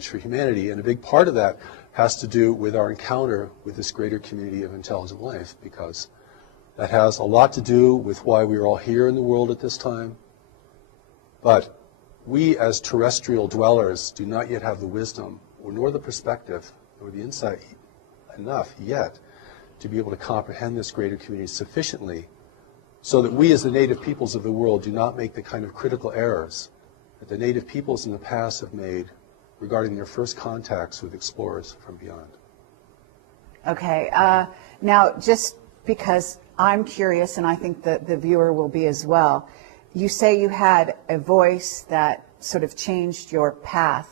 message for humanity. And a big part of that has to do with our encounter with this greater community of intelligent life, because that has a lot to do with why we are all here in the world at this time. But we as terrestrial dwellers do not yet have the wisdom, or nor the perspective, or the insight enough yet to be able to comprehend this greater community sufficiently so that we as the native peoples of the world do not make the kind of critical errors that the native peoples in the past have made regarding their first contacts with explorers from beyond. Okay. Now, just because I'm curious, and I think that the viewer will be as well, you say you had a voice that sort of changed your path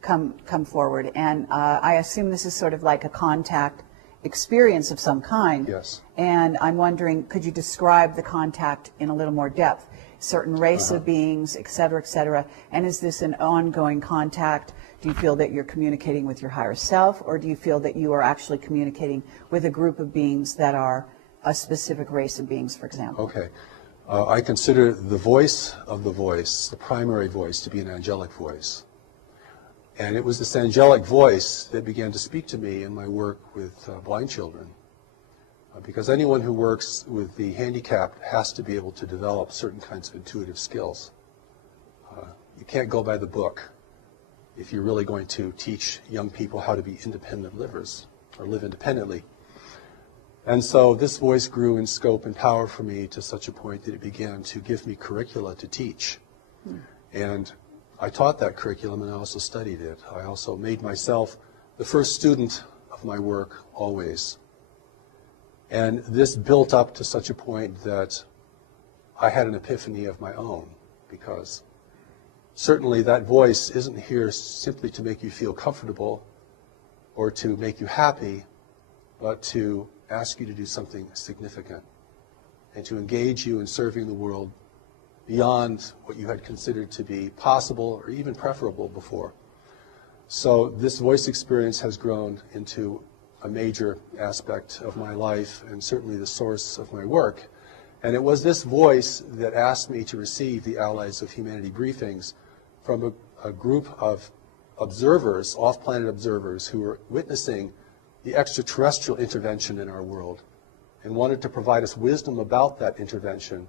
come forward, and I assume this is sort of like a contact experience of some kind. Yes. And I'm wondering, could you describe the contact in a little more depth? Certain race of beings, et cetera, and is this an ongoing contact? Do you feel that you're communicating with your higher self, or do you feel that you are actually communicating with a group of beings that are a specific race of beings, for example? Okay. I consider the voice of the voice, the primary voice, to be an angelic voice. And it was this angelic voice that began to speak to me in my work with blind children. Because anyone who works with the handicapped has to be able to develop certain kinds of intuitive skills. You can't go by the book if you're really going to teach young people how to be independent livers, or live independently. And so this voice grew in scope and power for me to such a point that it began to give me curricula to teach. And I taught that curriculum, and I also studied it. I also made myself the first student of my work always. And this built up to such a point that I had an epiphany of my own, because certainly that voice isn't here simply to make you feel comfortable or to make you happy, but to ask you to do something significant and to engage you in serving the world beyond what you had considered to be possible or even preferable before. So this voice experience has grown into a major aspect of my life, and certainly the source of my work. And it was this voice that asked me to receive the Allies of Humanity briefings from a group of observers, off-planet observers, who were witnessing the extraterrestrial intervention in our world and wanted to provide us wisdom about that intervention,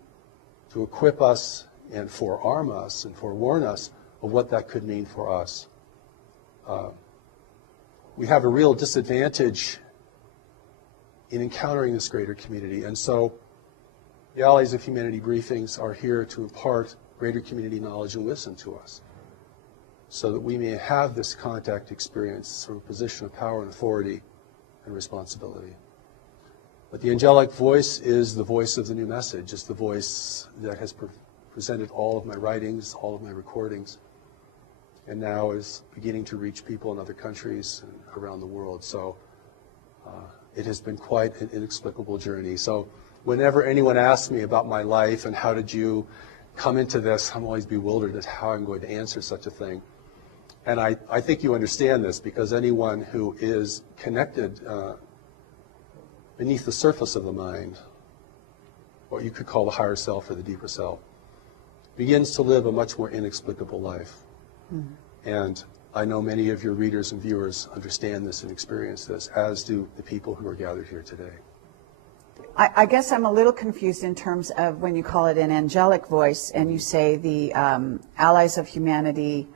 to equip us and forearm us and forewarn us of what that could mean for us. We have a real disadvantage in encountering this greater community, and so the Allies of Humanity briefings are here to impart greater community knowledge and wisdom to us, so that we may have this contact experience from a position of power and authority and responsibility. But the angelic voice is the voice of the new message. It's the voice that has presented all of my writings, all of my recordings, and now is beginning to reach people in other countries and around the world. So it has been quite an inexplicable journey. So whenever anyone asks me about my life and how did you come into this, I'm always bewildered at how I'm going to answer such a thing. And I think you understand this, because anyone who is connected beneath the surface of the mind, what you could call the higher self or the deeper self, begins to live a much more inexplicable life. And I know many of your readers and viewers understand this and experience this, as do the people who are gathered here today. I guess I'm a little confused in terms of when you call it an angelic voice and you say the Allies of Humanity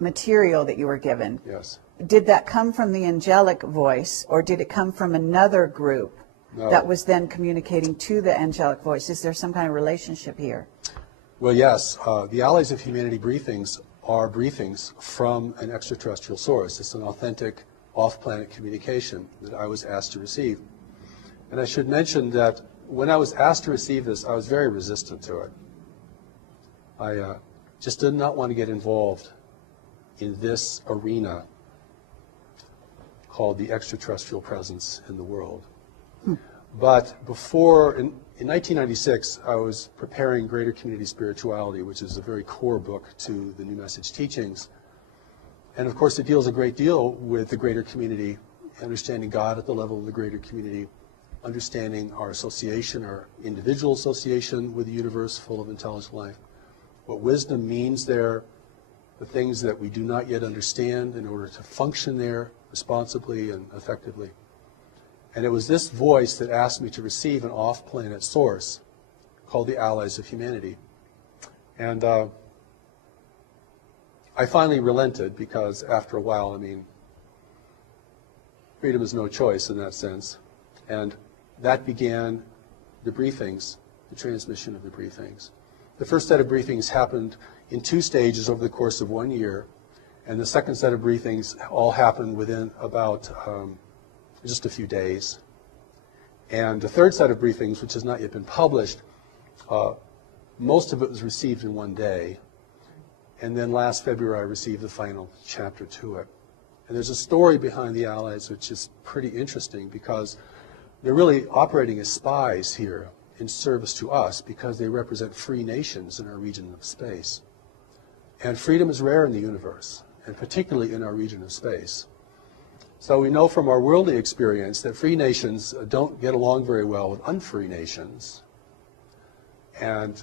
material that you were given. Yes. Did that come from the angelic voice, or did it come from another group that was then communicating to the angelic voice? Is there some kind of relationship here? Well, yes. The Allies of Humanity briefings are briefings from an extraterrestrial source. It's an authentic off-planet communication that I was asked to receive. And I should mention that when I was asked to receive this, I was very resistant to it. I just did not want to get involved in this arena called the extraterrestrial presence in the world. But before, in 1996, I was preparing Greater Community Spirituality, which is a very core book to the New Message teachings. And of course, it deals a great deal with the greater community, understanding God at the level of the greater community, understanding our association, our individual association with the universe full of intelligent life, what wisdom means there, the things that we do not yet understand in order to function there responsibly and effectively. And it was this voice that asked me to receive an off-planet source called the Allies of Humanity. And I finally relented because after a while, I mean, freedom is no choice in that sense. And that began the briefings, the transmission of the briefings. The first set of briefings happened in 2 stages over the course of 1 year, and the second set of briefings all happened within about just a few days. And the third set of briefings, which has not yet been published, most of it was received in 1 day. And then last February, I received the final chapter to it. And there's a story behind the Allies which is pretty interesting because they're really operating as spies here in service to us because they represent free nations in our region of space. And freedom is rare in the universe, and particularly in our region of space. So we know from our worldly experience that free nations don't get along very well with unfree nations. And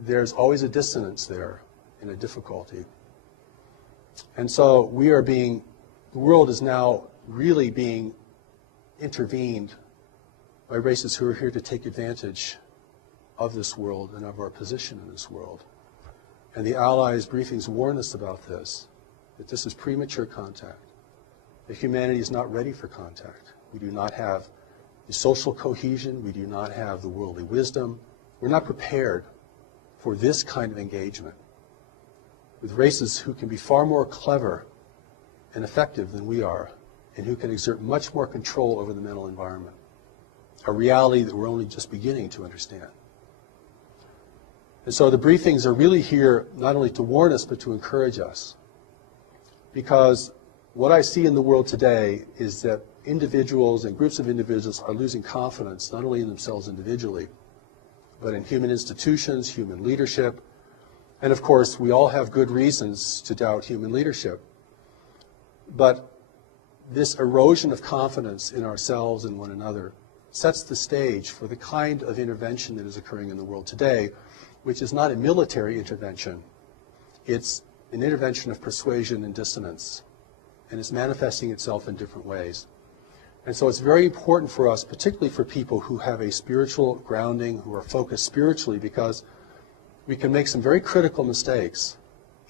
there's always a dissonance there and a difficulty. And so the world is now really being intervened by races who are here to take advantage of this world and of our position in this world. And the Allies' briefings warn us about this, that this is premature contact, that humanity is not ready for contact. We do not have the social cohesion, we do not have the worldly wisdom. We're not prepared for this kind of engagement with races who can be far more clever and effective than we are, and who can exert much more control over the mental environment, a reality that we're only just beginning to understand. And so the briefings are really here not only to warn us, but to encourage us. Because what I see in the world today is that individuals and groups of individuals are losing confidence, not only in themselves individually, but in human institutions, human leadership. And of course, we all have good reasons to doubt human leadership. But this erosion of confidence in ourselves and one another sets the stage for the kind of intervention that is occurring in the world today, which is not a military intervention. It's an intervention of persuasion and dissonance, and it's manifesting itself in different ways. And so it's very important for us, particularly for people who have a spiritual grounding, who are focused spiritually, because we can make some very critical mistakes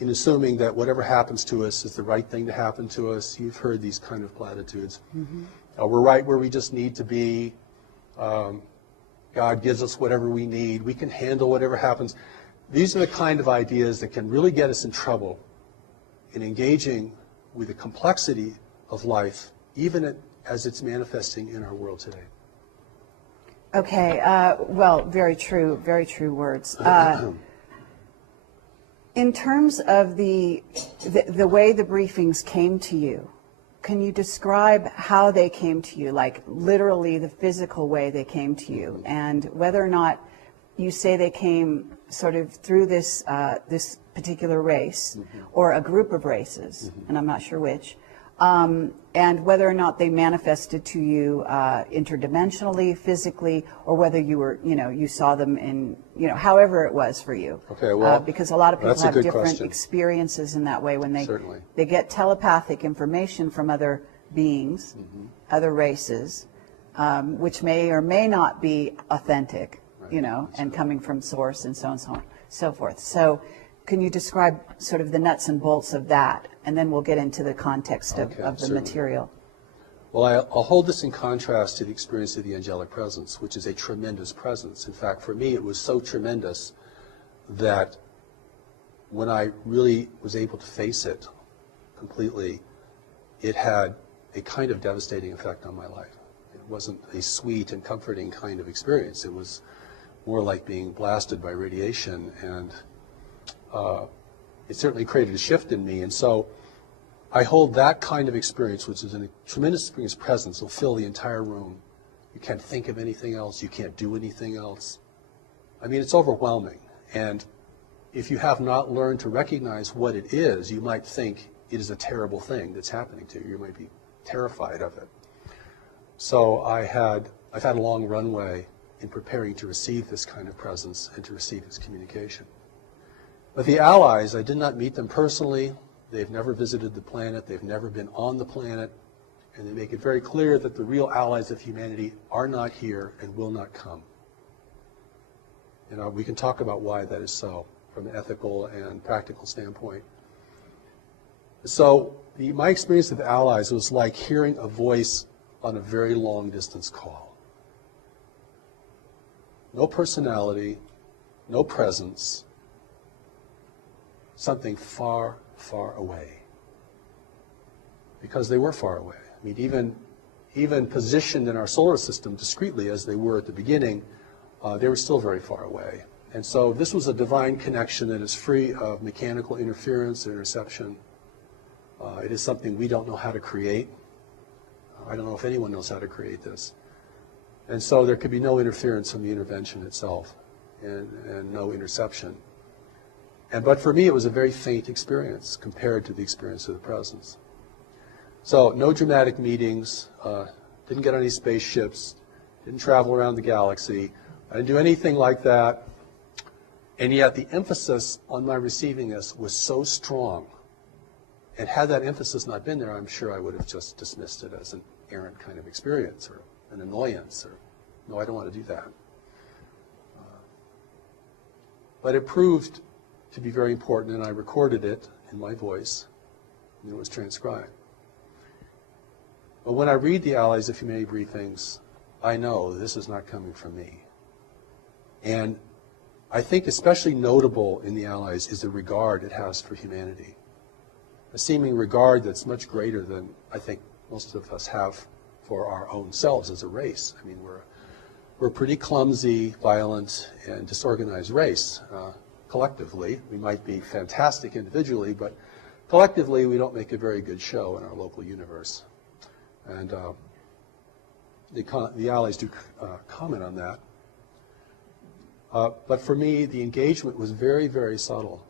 in assuming that whatever happens to us is the right thing to happen to us. You've heard these kind of platitudes. Mm-hmm. We're right where we just need to be. God gives us whatever we need. We can handle whatever happens. These are the kind of ideas that can really get us in trouble in engaging with the complexity of life, even as it's manifesting in our world today. Okay, well, very true words. In terms of the way the briefings came to you, can you describe how they came to you, like literally the physical way they came to you, and whether or not you say they came sort of through this this particular race or a group of races, and I'm not sure which, and whether or not they manifested to you interdimensionally, physically, or whether you were, you saw them in, however it was for you. Okay, well, because a lot of people have different question. Experiences in that way when Certainly. they get telepathic information from other beings, other races, which may or may not be authentic, Right. and coming from source and so on and so on, so forth. So can you describe sort of the nuts and bolts of that, and then we'll get into the context of the certainly. material. Well, I'll hold this in contrast to the experience of the angelic presence, which is a tremendous presence. In fact, for me, it was so tremendous that when I really was able to face it completely, it had a kind of devastating effect on my life. It wasn't a sweet and comforting kind of experience. It was more like being blasted by radiation, and it certainly created a shift in me. And so I hold that kind of experience, which is a tremendous experience presence, will fill the entire room. You can't think of anything else. You can't do anything else. I mean, it's overwhelming. And if you have not learned to recognize what it is, you might think it is a terrible thing that's happening to you. You might be terrified of it. So I've had a long runway in preparing to receive this kind of presence and to receive this communication. But the allies, I did not meet them personally. They've never visited the planet. They've never been on the planet. And they make it very clear that the real allies of humanity are not here and will not come. We can talk about why that is so from an ethical and practical standpoint. So my experience with the allies was like hearing a voice on a very long distance call. No personality, no presence, something far, far away. Because they were far away. I mean, even positioned in our solar system discreetly as they were at the beginning, they were still very far away. And so this was a divine connection that is free of mechanical interference or interception. It is something we don't know how to create. I don't know if anyone knows how to create this. And so there could be no interference from the intervention itself and no interception. But for me, it was a very faint experience compared to the experience of the presence. So no dramatic meetings, didn't get on any spaceships, didn't travel around the galaxy. I didn't do anything like that. And yet the emphasis on my receiving this was so strong. And had that emphasis not been there, I'm sure I would have just dismissed it as an errant kind of experience or an annoyance. Or no, I don't want to do that. But it proved to be very important, and I recorded it in my voice, and it was transcribed. But when I read the Allies of Humanity briefings, I know this is not coming from me. And I think especially notable in the Allies is the regard it has for humanity. A seeming regard that's much greater than I think most of us have for our own selves as a race. I mean, we're a pretty clumsy, violent, and disorganized race. Collectively, we might be fantastic individually, but collectively we don't make a very good show in our local universe. And the Allies do comment on that. But for me, the engagement was very, very subtle.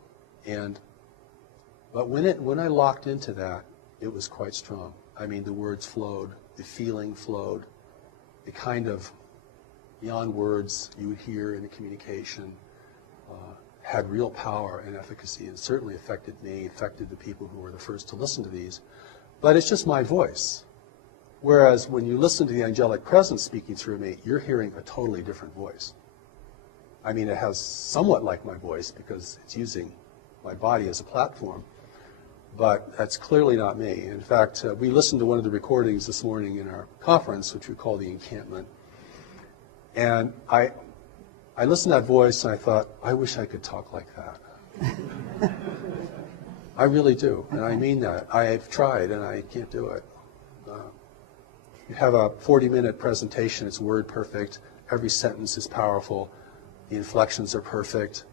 But when I locked into that, it was quite strong. I mean, the words flowed, the feeling flowed, the kind of beyond words you would hear in a communication had real power and efficacy, and certainly affected me, affected the people who were the first to listen to these. But it's just my voice. Whereas when you listen to the angelic presence speaking through me, you're hearing a totally different voice. I mean, it has somewhat like my voice because it's using my body as a platform, but that's clearly not me. In fact, we listened to one of the recordings this morning in our conference, which we call the encampment, and I listened to that voice and I thought, I wish I could talk like that. I really do, and I mean that. I've tried and I can't do it. You have a 40-minute presentation, it's word perfect, every sentence is powerful, the inflections are perfect,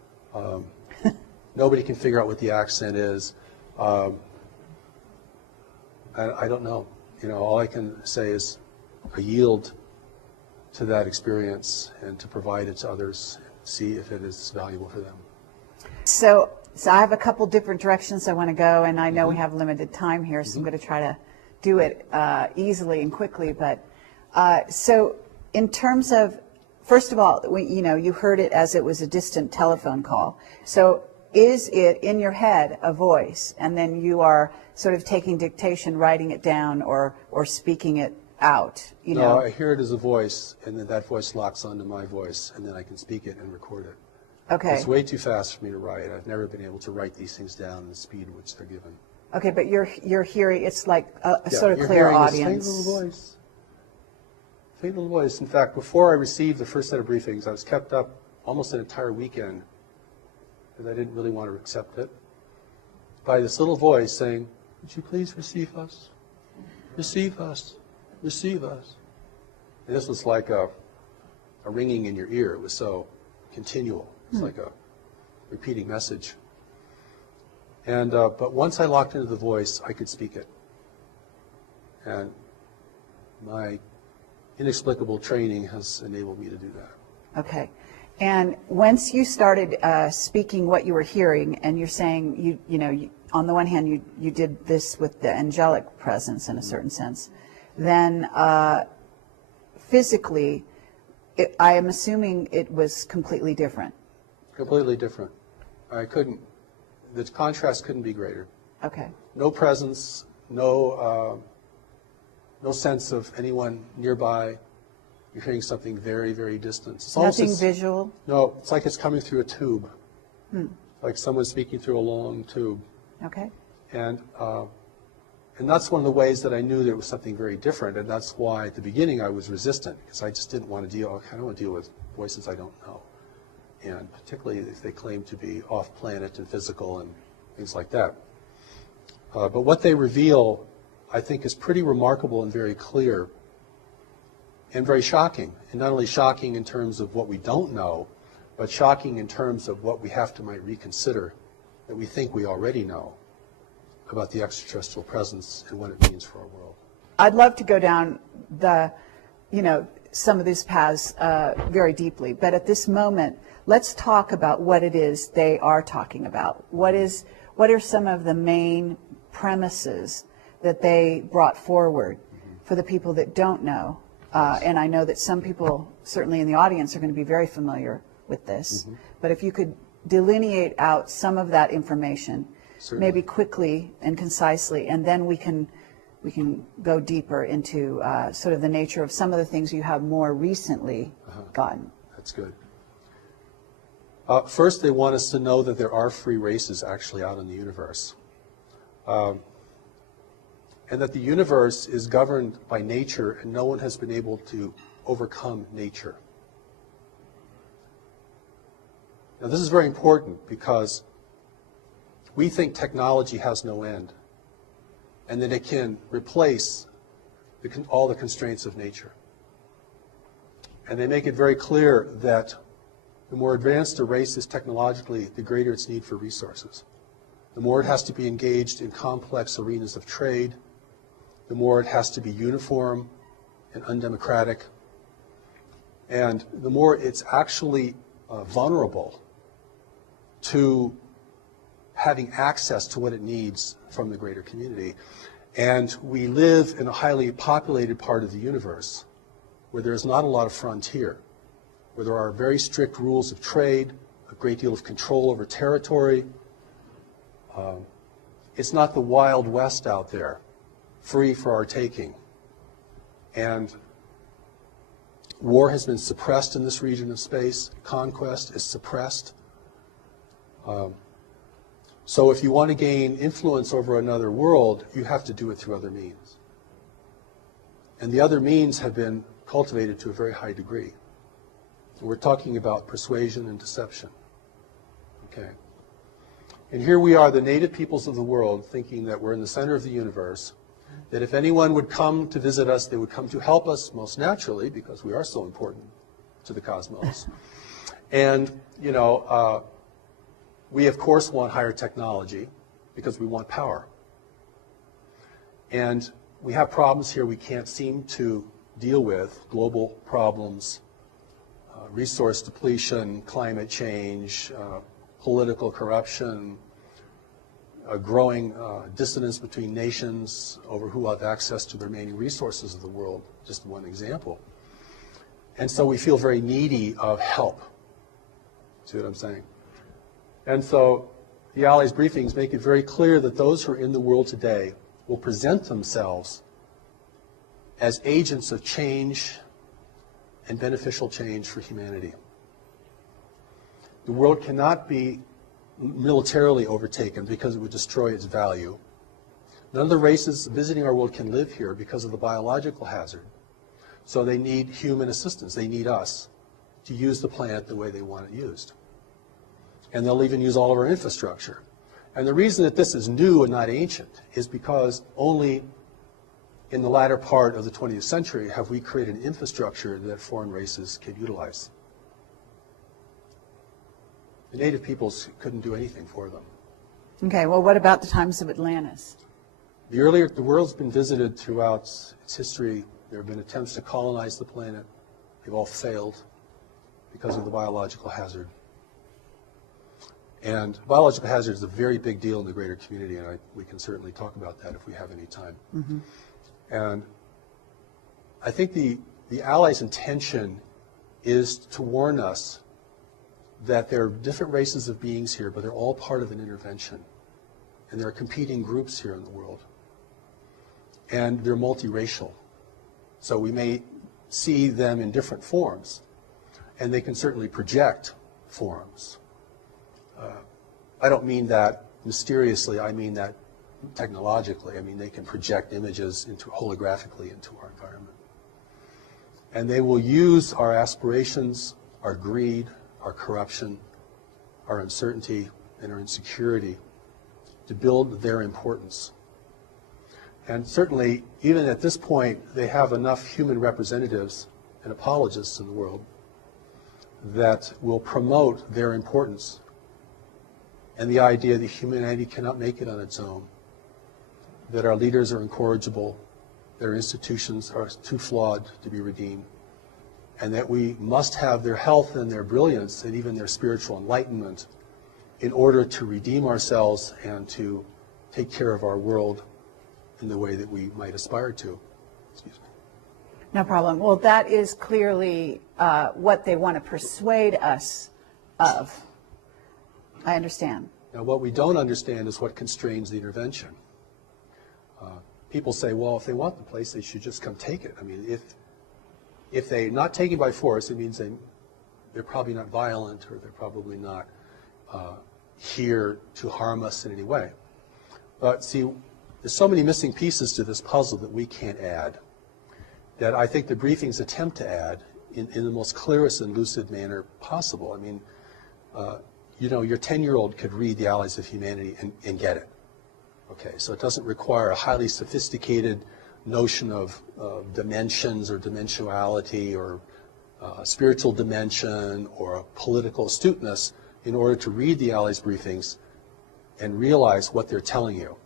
nobody can figure out what the accent is. I don't know. All I can say is I yield to that experience and to provide it to others, see if it is valuable for them. So I have a couple different directions I want to go, and I know we have limited time here, so I'm going to try to do it easily and quickly. But so in terms of, first of all, you heard it as it was a distant telephone call. So is it in your head a voice, and then you are sort of taking dictation, writing it down, or speaking it out? No, I hear it as a voice, and then that voice locks onto my voice, and then I can speak it and record it. Okay. It's way too fast for me to write. I've never been able to write these things down in the speed at which they're given. Okay, but you're hearing, it's like a sort of clear audience. Faint little voice. Faint little voice. In fact, before I received the first set of briefings, I was kept up almost an entire weekend because I didn't really want to accept it, by this little voice saying, would you please receive us? Receive us. Receive us. And this was like a ringing in your ear. It was so continual. It's like a repeating message. And but once I locked into the voice, I could speak it. And my inexplicable training has enabled me to do that. Okay. And once you started speaking what you were hearing, and you're saying, on the one hand, you did this with the angelic presence in a certain sense, then physically, I am assuming it was completely different. Completely different. I couldn't the contrast couldn't be greater. Okay. No presence, no sense of anyone nearby. You're hearing something very, very distant. It's almost Nothing visual? No, it's like it's coming through a tube, like someone speaking through a long tube. Okay. And that's one of the ways that I knew there was something very different, and that's why at the beginning I was resistant, because I just didn't want to deal. I don't want to deal with voices I don't know, and particularly if they claim to be off-planet and physical and things like that. But what they reveal, I think, is pretty remarkable and very clear, and very shocking. And not only shocking in terms of what we don't know, but shocking in terms of what we have to might reconsider that we think we already know about the extraterrestrial presence and what it means for our world. I'd love to go down some of these paths very deeply, but at this moment, let's talk about what it is they are talking about. What are some of the main premises that they brought forward for the people that don't know? And I know that some people, certainly in the audience, are going to be very familiar with this. But if you could delineate out some of that information, Certainly. maybe quickly and concisely, and then we can go deeper into sort of the nature of some of the things you have more recently gotten. That's good. First, they want us to know that there are free races actually out in the universe. And that the universe is governed by nature, and no one has been able to overcome nature. Now, this is very important because we think technology has no end, and that it can replace all the constraints of nature. And they make it very clear that the more advanced a race is technologically, the greater its need for resources. The more it has to be engaged in complex arenas of trade, the more it has to be uniform and undemocratic, and the more it's actually vulnerable to having access to what it needs from the greater community. And we live in a highly populated part of the universe where there's not a lot of frontier, where there are very strict rules of trade, a great deal of control over territory. It's not the Wild West out there, free for our taking. And war has been suppressed in this region of space. Conquest is suppressed. So if you want to gain influence over another world, you have to do it through other means. And the other means have been cultivated to a very high degree. We're talking about persuasion and deception. Okay. And here we are, the native peoples of the world, thinking that we're in the center of the universe, that if anyone would come to visit us, they would come to help us, most naturally, because we are so important to the cosmos. And, we, of course, want higher technology because we want power. And we have problems here we can't seem to deal with, global problems, resource depletion, climate change, political corruption, a growing dissonance between nations over who have access to the remaining resources of the world, just one example. And so we feel very needy of help. See what I'm saying? And so the Allies' briefings make it very clear that those who are in the world today will present themselves as agents of change and beneficial change for humanity. The world cannot be militarily overtaken because it would destroy its value. None of the races visiting our world can live here because of the biological hazard. So they need human assistance. They need us to use the planet the way they want it used. And they'll even use all of our infrastructure. And the reason that this is new and not ancient is because only in the latter part of the 20th century have we created an infrastructure that foreign races can utilize. The native peoples couldn't do anything for them. Okay, well, what about the times of Atlantis? The world's been visited throughout its history. There have been attempts to colonize the planet. They've all failed because of the biological hazard. And biological hazard is a very big deal in the greater community, and we can certainly talk about that if we have any time. Mm-hmm. And I think the Allies' intention is to warn us that there are different races of beings here, but they're all part of an intervention. And there are competing groups here in the world. And they're multiracial. So we may see them in different forms, and they can certainly project forms. I don't mean that mysteriously, I mean that technologically. I mean, they can project images holographically into our environment. And they will use our aspirations, our greed, our corruption, our uncertainty, and our insecurity to build their importance. And certainly, even at this point, they have enough human representatives and apologists in the world that will promote their importance and the idea that humanity cannot make it on its own, that our leaders are incorrigible, their institutions are too flawed to be redeemed, and that we must have their health and their brilliance and even their spiritual enlightenment in order to redeem ourselves and to take care of our world in the way that we might aspire to. Excuse me. No problem. Well, that is clearly what they want to persuade us of. I understand. Now, what we don't understand is what constrains the intervention. People say, well, if they want the place, they should just come take it. I mean, if they're not taken by force, it means they're probably not violent, or they're probably not here to harm us in any way. But see, there's so many missing pieces to this puzzle that we can't add, that I think the briefings attempt to add in the most clearest and lucid manner possible. I mean, you know, your 10-year-old could read the Allies of Humanity and get it. Okay, so it doesn't require a highly sophisticated notion of dimensions or dimensionality or spiritual dimension or political astuteness in order to read the Allies briefings and realize what they're telling you.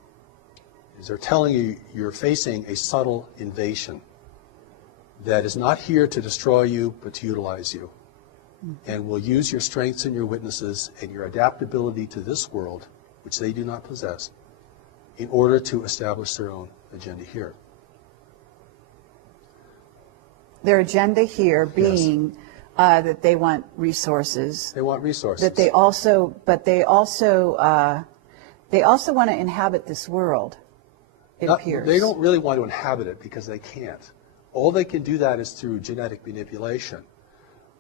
Is they're telling you you're facing a subtle invasion that is not here to destroy you but to utilize you, and will use your strengths and your witnesses and your adaptability to this world, which they do not possess, in order to establish their own agenda here. Their agenda here being that they want resources. They want resources. That they also want to inhabit this world. It appears they don't really want to inhabit it because they can't. All they can do that is through genetic manipulation.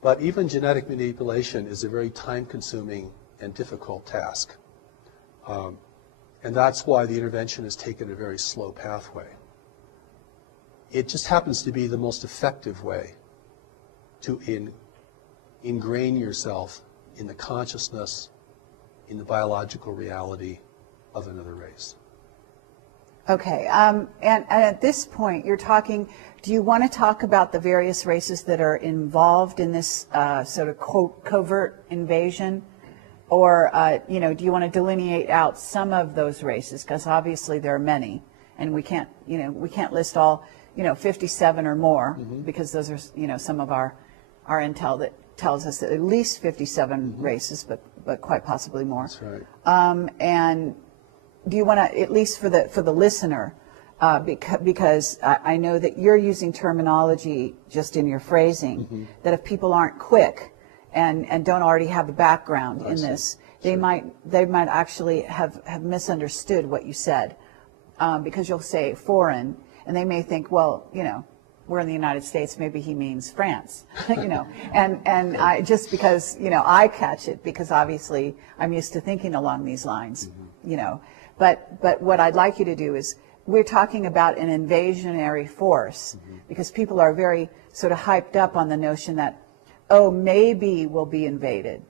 But even genetic manipulation is a very time-consuming and difficult task. And that's why the intervention has taken a very slow pathway. It just happens to be the most effective way to ingrain yourself in the consciousness, in the biological reality of another race. Okay, and at this point, you're talking, do you want to talk about the various races that are involved in this sort of covert invasion? Or, you know, do you want to delineate out some of those races? Because obviously there are many, and we can't list all, 57 or more, because those are, some of our intel that tells us that at least 57 races, but quite possibly more. That's right. And do you want to, at least for the listener, because I know that you're using terminology just in your phrasing, that if people aren't quick and don't already have a background in this, they might actually have misunderstood what you said, because you'll say foreign, and they may think, well, we're in the United States, maybe he means France, and I, just because, I catch it, because obviously I'm used to thinking along these lines, but what I'd like you to do is, we're talking about an invasionary force, because people are very sort of hyped up on the notion that, oh, maybe we'll be invaded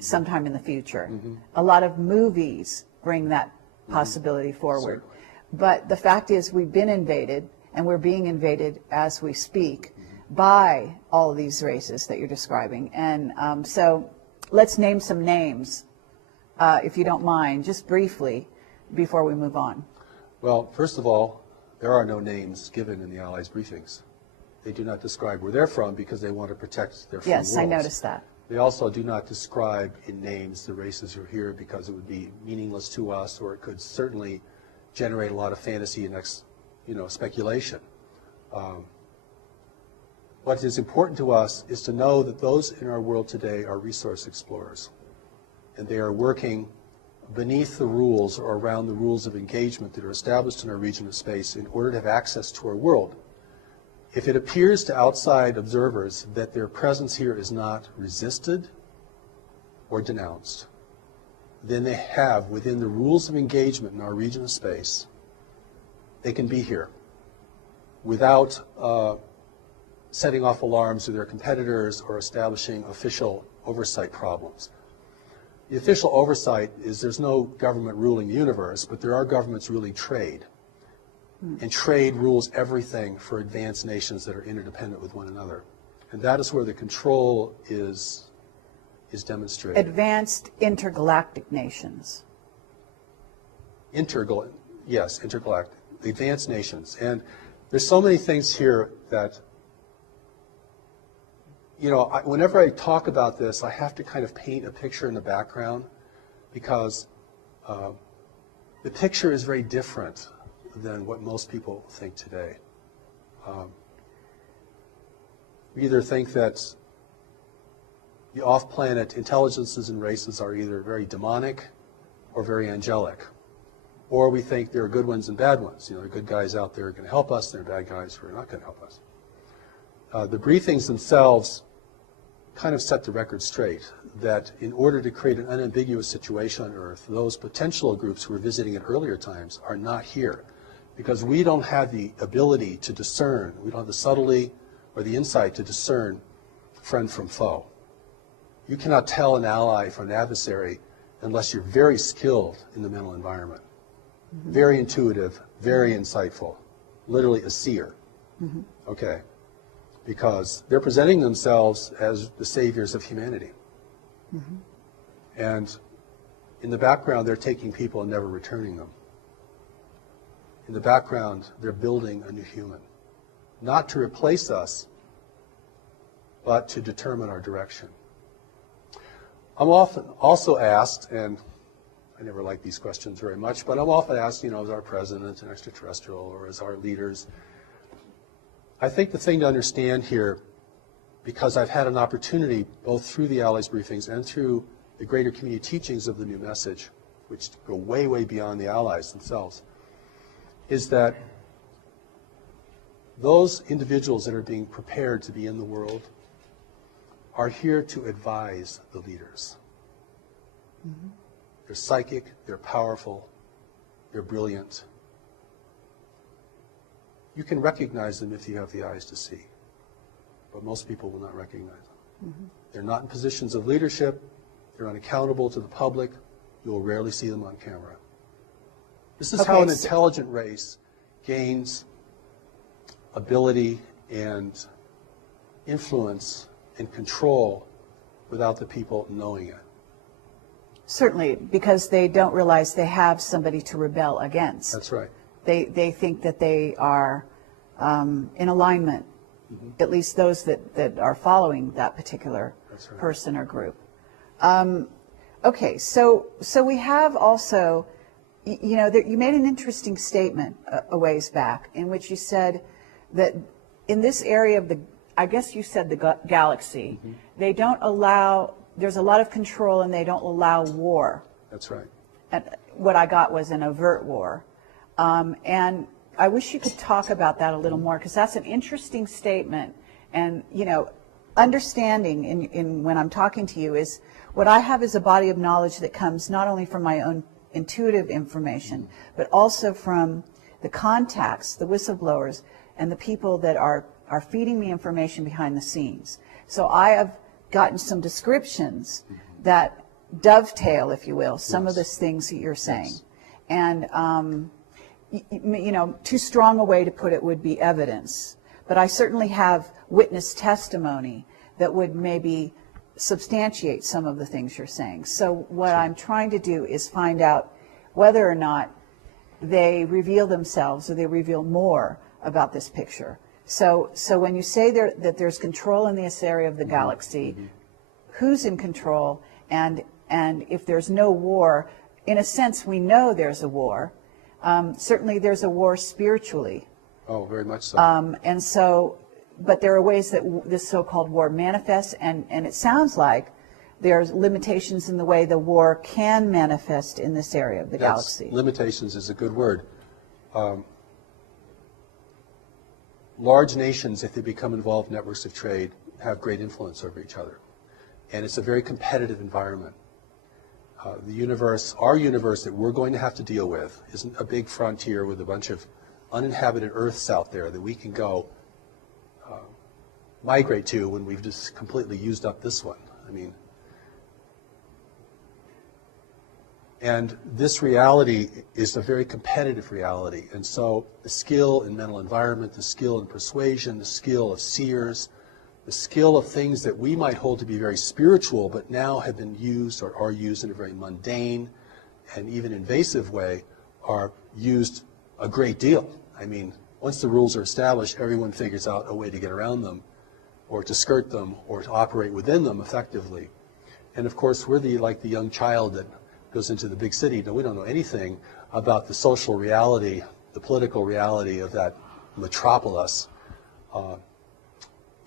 sometime in the future. A lot of movies bring that possibility forward. Certainly. But the fact is, we've been invaded, and we're being invaded as we speak by all of these races that you're describing. And so let's name some names, if you don't mind, just briefly, before we move on. Well, first of all, there are no names given in the Allies briefings. They do not describe where they're from because they want to protect their free worlds. Yes, I noticed that. They also do not describe in names the races who are here because it would be meaningless to us, or it could certainly generate a lot of fantasy and speculation. what is important to us is to know that those in our world today are resource explorers, and they are working beneath the rules or around the rules of engagement that are established in our region of space in order to have access to our world. If it appears to outside observers that their presence here is not resisted or denounced, then they have, within the rules of engagement in our region of space, they can be here without setting off alarms to their competitors or establishing official oversight problems. The official oversight is there's no government ruling the universe, but there are governments ruling trade. And trade rules everything for advanced nations that are interdependent with one another. And that is where the control is demonstrated. Advanced intergalactic nations. Yes, intergalactic. Advanced nations. And there's so many things here that, you know, whenever I talk about this, I have to kind of paint a picture in the background because the picture is very different than what most people think today. We either think that the off-planet intelligences and races are either very demonic or very angelic. Or we think there are good ones and bad ones. You know, there are good guys out there who are going to help us, and there are bad guys who are not going to help us. The briefings themselves kind of set the record straight that in order to create an unambiguous situation on Earth, those potential groups who were visiting at earlier times are not here because we don't have the ability to discern, we don't have the subtlety or the insight to discern friend from foe. You cannot tell an ally from an adversary unless you're very skilled in the mental environment. Mm-hmm. Very intuitive, very insightful, literally a seer. Mm-hmm. Okay. Because they're presenting themselves as the saviors of humanity. Mm-hmm. And in the background, they're taking people and never returning them. In the background, they're building a new human. Not to replace us, but to determine our direction. I'm often also asked, and I never like these questions very much, but I'm often asked, you know, as our president an extraterrestrial or as our leaders. I think the thing to understand here, because I've had an opportunity both through the Allies briefings and through the greater community teachings of the new message, which go way, way beyond the Allies themselves, is that those individuals that are being prepared to be in the world are here to advise the leaders. Mm-hmm. They're psychic, they're powerful, they're brilliant. You can recognize them if you have the eyes to see, but most people will not recognize them. Mm-hmm. They're not in positions of leadership, they're unaccountable to the public, you will rarely see them on camera. This is how an intelligent race gains ability and influence and control without the people knowing it. Certainly, because they don't realize they have somebody to rebel against. That's right. They think that they are in alignment, mm-hmm. at least those that are following that particular right. person or group. Okay, so we have also, you know, you made an interesting statement a ways back in which you said that in this area of the, I guess you said the galaxy, mm-hmm. they don't allow, there's a lot of control and they don't allow war. That's right. And what I got was an overt war. And I wish you could talk about that a little more because that's an interesting statement. And, you know, understanding in when I'm talking to you is what I have is a body of knowledge that comes not only from my own intuitive information, mm-hmm. but also from the contacts, the whistleblowers, and the people that are feeding me information behind the scenes. So I have gotten some descriptions mm-hmm. that dovetail, if you will, some yes. of the things that you're saying. Yes. And, you know, too strong a way to put it would be evidence. But I certainly have witness testimony that would maybe substantiate some of the things you're saying. So what sure. I'm trying to do is find out whether or not they reveal themselves or they reveal more about this picture. So when you say that there's control in this area of the mm-hmm. galaxy, mm-hmm. who's in control? And if there's no war, in a sense, we know there's a war. Certainly there's a war spiritually. Oh, very much so. And so but there are ways that this so-called war manifests, and it sounds like there's limitations in the way the war can manifest in this area of the galaxy. Limitations is a good word. Large nations, if they become involved in networks of trade, have great influence over each other. And it's a very competitive environment. The universe, our universe that we're going to have to deal with, isn't a big frontier with a bunch of uninhabited Earths out there that we can go migrate to when we've just completely used up this one. I mean, and this reality is a very competitive reality. And so the skill in mental environment, the skill in persuasion, the skill of seers, the skill of things that we might hold to be very spiritual but now have been used or are used in a very mundane and even invasive way are used a great deal. I mean, once the rules are established, everyone figures out a way to get around them or to skirt them or to operate within them effectively. And of course, we're like the young child that goes into the big city. Now, we don't know anything about the social reality, the political reality of that metropolis.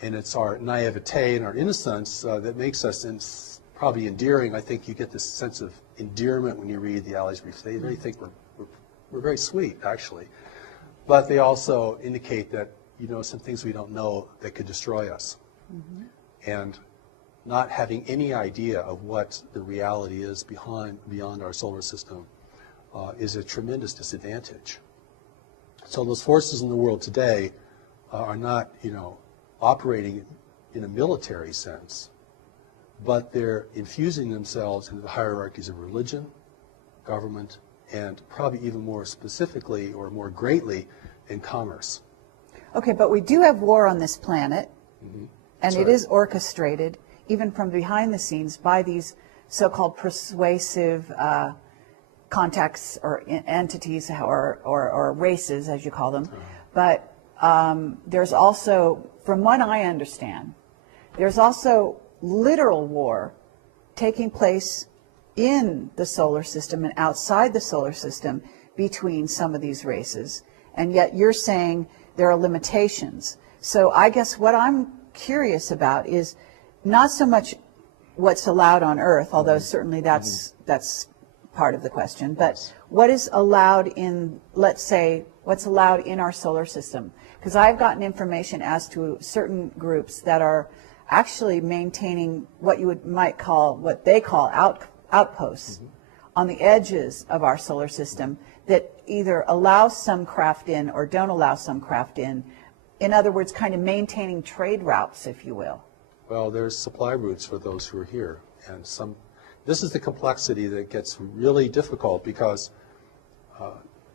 And it's our naivete and our innocence that makes us probably endearing. I think you get this sense of endearment when you read the Alley's Briefs. They really think we're very sweet, actually. But they also indicate that, you know, some things we don't know that could destroy us. Mm-hmm. And not having any idea of what the reality is beyond our solar system is a tremendous disadvantage. So those forces in the world today are not, you know, operating in a military sense, but they're infusing themselves into the hierarchies of religion, government, and probably even more specifically or more greatly in commerce. Okay, but we do have war on this planet, Mm-hmm. and it is orchestrated, even from behind the scenes, by these so-called persuasive contacts or entities or races, as you call them. But there's also, from what I understand, there's also literal war taking place in the solar system and outside the solar system between some of these races. And yet you're saying there are limitations. So I guess what I'm curious about is not so much what's allowed on Earth, although certainly that's part of the question, but what is allowed in, let's say, what's allowed in our solar system? Because I've gotten information as to certain groups that are actually maintaining what you might call, what they call outposts on the edges of our solar system that either allow some craft in or don't allow some craft in. In other words, kind of maintaining trade routes, if you will. Well, there's supply routes for those who are here, and this is the complexity that gets really difficult because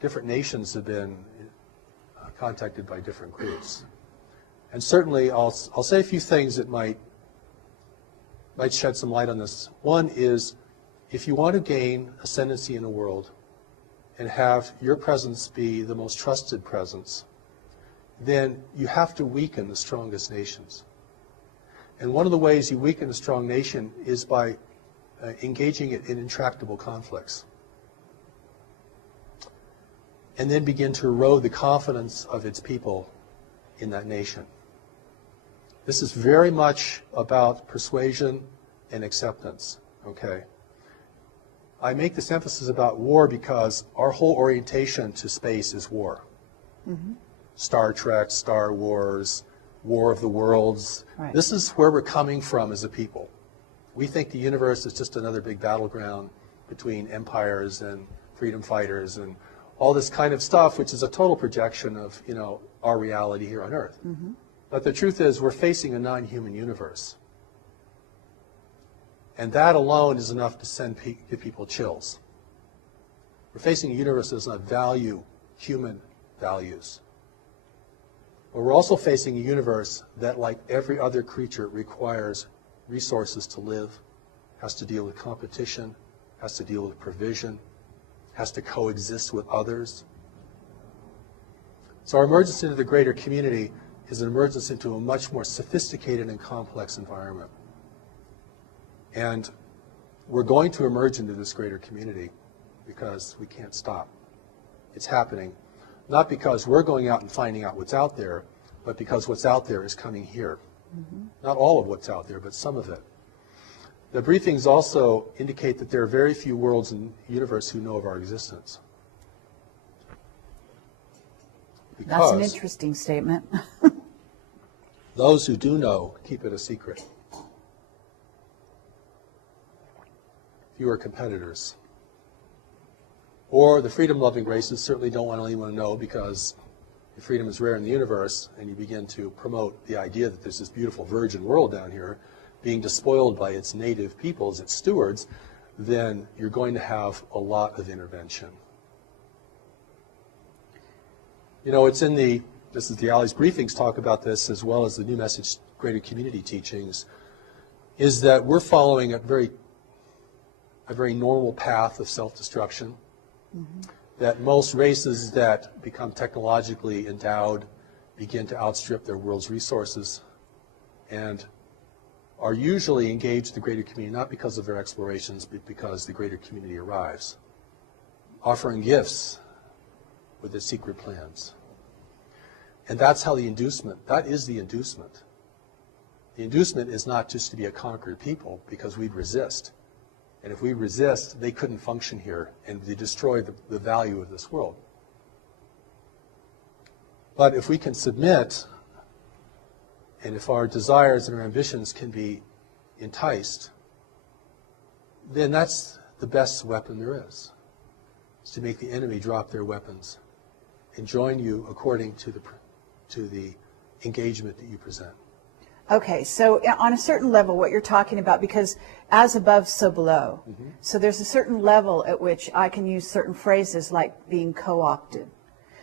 different nations have been contacted by different groups. And certainly I'll say a few things that might shed some light on this. One is, if you want to gain ascendancy in the world and have your presence be the most trusted presence, then you have to weaken the strongest nations. And one of the ways you weaken a strong nation is by engaging it in intractable conflicts. And then begin to erode the confidence of its people in that nation. This is very much about persuasion and acceptance, okay? I make this emphasis about war because our whole orientation to space is war. Mm-hmm. Star Trek, Star Wars, War of the Worlds. Right. This is where we're coming from as a people. We think the universe is just another big battleground between empires and freedom fighters and all this kind of stuff, which is a total projection of, you know, our reality here on Earth. Mm-hmm. But the truth is we're facing a non-human universe. And that alone is enough to give people chills. We're facing a universe that does not value human values. But we're also facing a universe that, like every other creature, requires resources to live, has to deal with competition, has to deal with provision, has to coexist with others. So our emergence into the greater community is an emergence into a much more sophisticated and complex environment. And we're going to emerge into this greater community because we can't stop. It's happening, not because we're going out and finding out what's out there, but because what's out there is coming here. Not all of what's out there, but some of it. The briefings also indicate that there are very few worlds in the universe who know of our existence. That's an Because interesting statement. those who do know keep it a secret. Fewer competitors. Or the freedom-loving races certainly don't want anyone to know, because freedom is rare in the universe, and you begin to promote the idea that there's this beautiful virgin world down here being despoiled by its native peoples, its stewards, then you're going to have a lot of intervention. You know, it's in the, this is the Ali's briefings talk about this, as well as the New Message Greater Community teachings, is that we're following a very normal path of self-destruction. That most races that become technologically endowed begin to outstrip their world's resources and are usually engaged in the greater community, not because of their explorations, but because the greater community arrives, offering gifts with their secret plans. And that's how the inducement, that is the inducement. The inducement is not just to be a conquered people, because we'd resist. And if we resist, they couldn't function here, and they destroy the value of this world. But if we can submit, and if our desires and our ambitions can be enticed, then that's the best weapon there is to make the enemy drop their weapons and join you according to the engagement that you present. Okay, so on a certain level, what you're talking about, because as above, so below. So there's a certain level at which I can use certain phrases like being co-opted.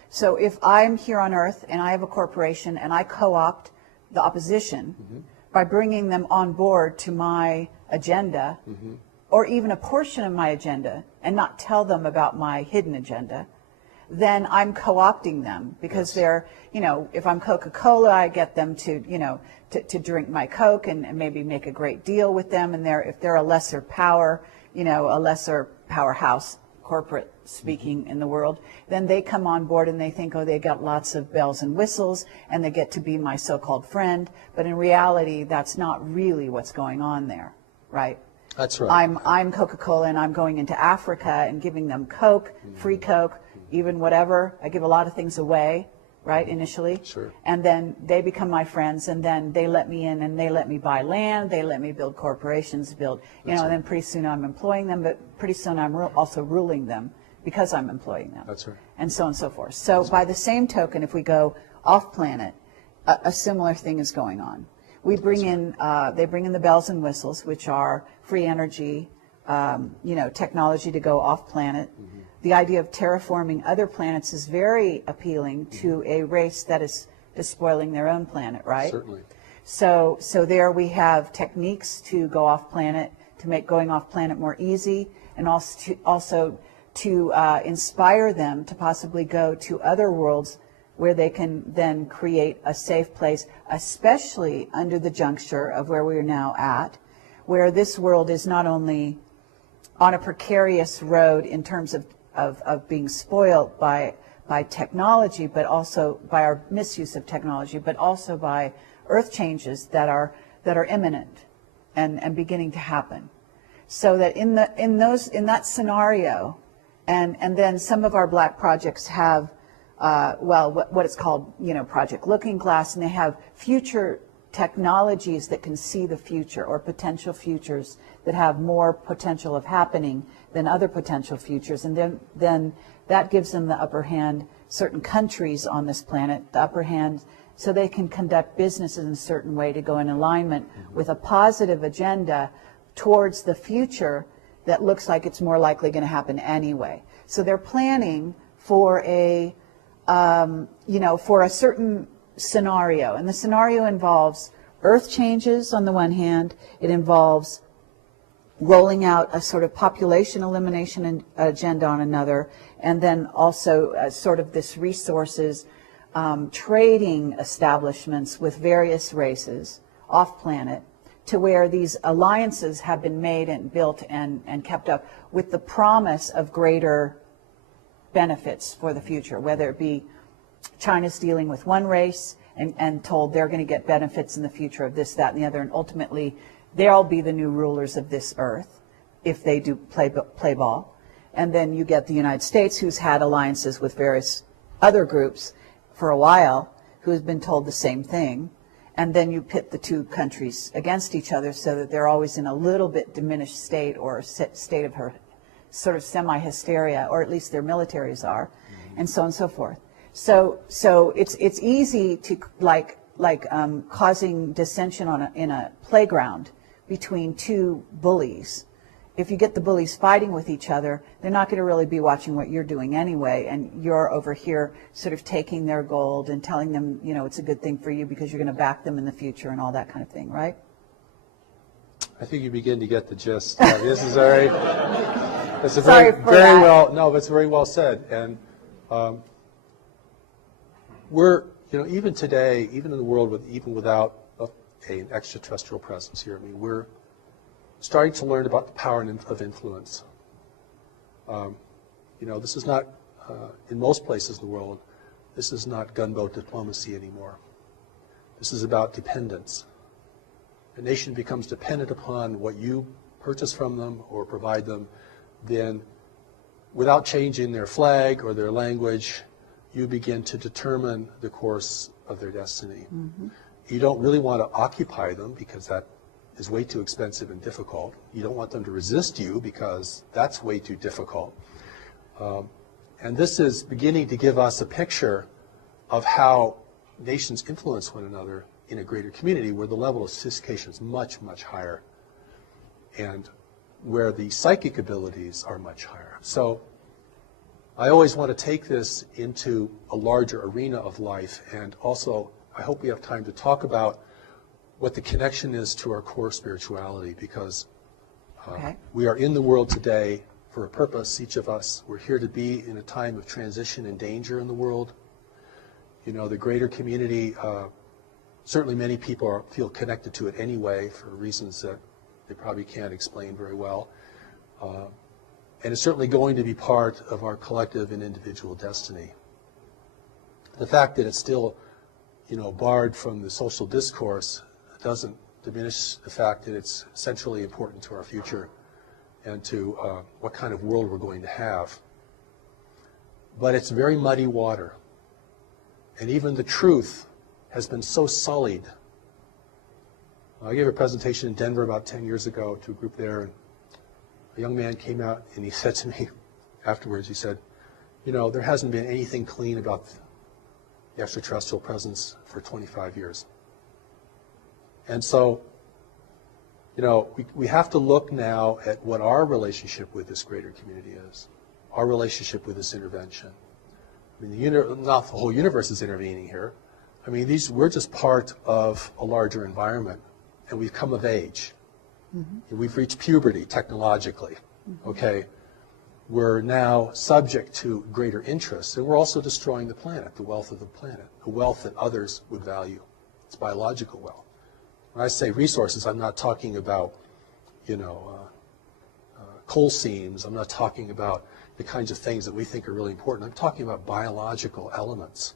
So if I'm here on Earth and I have a corporation and I co-opt the opposition by bringing them on board to my agenda, or even a portion of my agenda, and not tell them about my hidden agenda, then I'm co-opting them, because they're, you know, if I'm Coca-Cola, I get them to, you know, to drink my Coke and maybe make a great deal with them. And if they're a lesser power, you know, a lesser powerhouse, corporate speaking, in the world, then they come on board and they think, oh, they got lots of bells and whistles and they get to be my so-called friend. But in reality, that's not really what's going on there, right? That's right. I'm Coca-Cola and I'm going into Africa and giving them Coke, free Coke, even whatever. I give a lot of things away, right, initially. Sure. And then they become my friends, and then they let me in and they let me buy land, they let me build corporations, and then pretty soon I'm employing them, but pretty soon I'm also ruling them because I'm employing them. That's right. And so on and so forth. So by the same token, if we go off planet, a similar thing is going on. We bring in, they bring in the bells and whistles, which are free energy, you know, technology to go off planet. The idea of terraforming other planets is very appealing to a race that is despoiling their own planet, right? Certainly. So there we have techniques to go off planet, to make going off planet more easy, and also to inspire them to possibly go to other worlds where they can then create a safe place, especially under the juncture of where we are now at, where this world is not only on a precarious road in terms of being spoiled by technology, but also by our misuse of technology, but also by earth changes that are imminent and beginning to happen. So that in that scenario, and then some of our black projects have what it's called, you know, Project Looking Glass, and they have future technologies that can see the future, or potential futures that have more potential of happening than other potential futures, and then that gives them the upper hand. Certain countries on this planet, the upper hand, so they can conduct businesses in a certain way to go in alignment with a positive agenda towards the future that looks like it's more likely going to happen anyway. So they're planning for a for a certain scenario, and the scenario involves earth changes on the one hand, it involves rolling out a sort of population elimination agenda on another, and then also sort of this resources trading establishments with various races off planet, to where these alliances have been made and built and kept up with the promise of greater benefits for the future, whether it be China's dealing with one race and told they're going to get benefits in the future of this, that, and the other, and ultimately they'll be the new rulers of this earth if they do play ball. And then you get the United States, who's had alliances with various other groups for a while, who has been told the same thing. And then you pit the two countries against each other so that they're always in a little bit diminished state or state of sort of semi-hysteria, or at least their militaries are, and so on and so forth. So it's easy to causing dissension in a playground between two bullies. If you get the bullies fighting with each other, they're not going to really be watching what you're doing anyway, and you're over here sort of taking their gold and telling them, you know, it's a good thing for you because you're going to back them in the future and all that kind of thing, right? I think you begin to get the gist. This is very, it's a Sorry very, for very that. well, no, but it's very well said. And we're, you know, even today, even in the world even without an extraterrestrial presence here, I mean, we're starting to learn about the power of influence. You know, this is not, in most places in the world, this is not gunboat diplomacy anymore. This is about dependence. A nation becomes dependent upon what you purchase from them or provide them, then without changing their flag or their language, you begin to determine the course of their destiny. Mm-hmm. You don't really want to occupy them because that is way too expensive and difficult. You don't want them to resist you because that's way too difficult. And this is beginning to give us a picture of how nations influence one another in a greater community where the level of sophistication is much, much higher and where the psychic abilities are much higher. So I always want to take this into a larger arena of life, and also I hope we have time to talk about what the connection is to our core spirituality, because we are in the world today for a purpose, each of us. We're here to be in a time of transition and danger in the world. You know, the greater community, certainly many people feel connected to it anyway for reasons that they probably can't explain very well. And it's certainly going to be part of our collective and individual destiny. The fact that it's still, you know, barred from the social discourse doesn't diminish the fact that it's centrally important to our future and to what kind of world we're going to have. But it's very muddy water. And even the truth has been so sullied. I gave a presentation in Denver about 10 years ago to a group there, and a young man came out and he said to me afterwards, he said, you know, there hasn't been anything clean about the extraterrestrial presence for 25 years. And so, you know, we have to look now at what our relationship with this greater community is, our relationship with this intervention. I mean, not the whole universe is intervening here. I mean, we're just part of a larger environment, and we've come of age. Mm-hmm. We've reached puberty technologically, okay? We're now subject to greater interests, and we're also destroying the planet, the wealth of the planet, the wealth that others would value. It's biological wealth. When I say resources, I'm not talking about, you know, coal seams. I'm not talking about the kinds of things that we think are really important. I'm talking about biological elements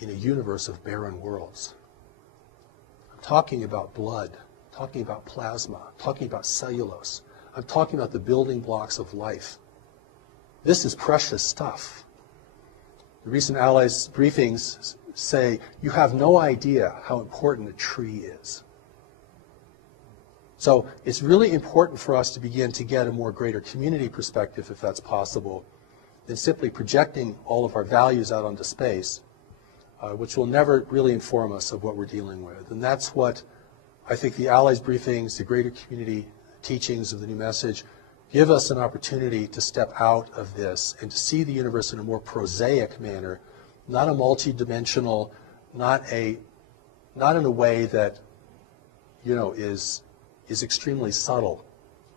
in a universe of barren worlds. I'm talking about blood, talking about plasma, talking about cellulose. I'm talking about the building blocks of life. This is precious stuff. The recent Allies briefings say, you have no idea how important a tree is. So it's really important for us to begin to get a more greater community perspective, if that's possible, than simply projecting all of our values out onto space, which will never really inform us of what we're dealing with. And that's what I think the Allies briefings, the greater community teachings of the new message, give us an opportunity to step out of this and to see the universe in a more prosaic manner, not a multi-dimensional, not in a way that, you know, is extremely subtle,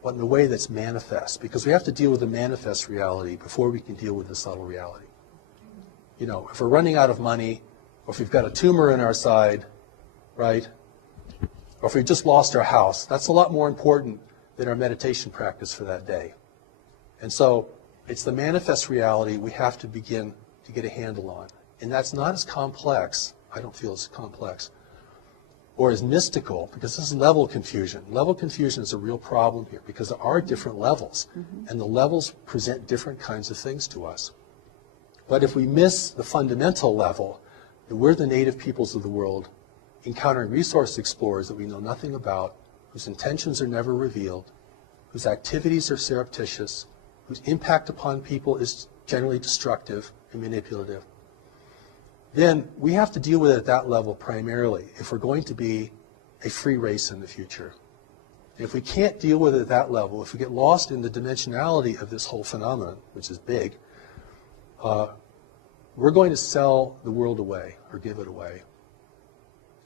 but in a way that's manifest, because we have to deal with the manifest reality before we can deal with the subtle reality. You know, if we're running out of money, or if we've got a tumor in our side, right, or if we've just lost our house, that's a lot more important than our meditation practice for that day. And so it's the manifest reality we have to begin to get a handle on. And that's not as complex, I don't feel as complex. Or as mystical, because this is level confusion. Level confusion is a real problem here, because there are different levels, and the levels present different kinds of things to us. But if we miss the fundamental level, then we're the native peoples of the world, encountering resource explorers that we know nothing about, whose intentions are never revealed, whose activities are surreptitious, whose impact upon people is generally destructive and manipulative. Then we have to deal with it at that level primarily if we're going to be a free race in the future. And if we can't deal with it at that level, if we get lost in the dimensionality of this whole phenomenon, which is big, we're going to sell the world away or give it away.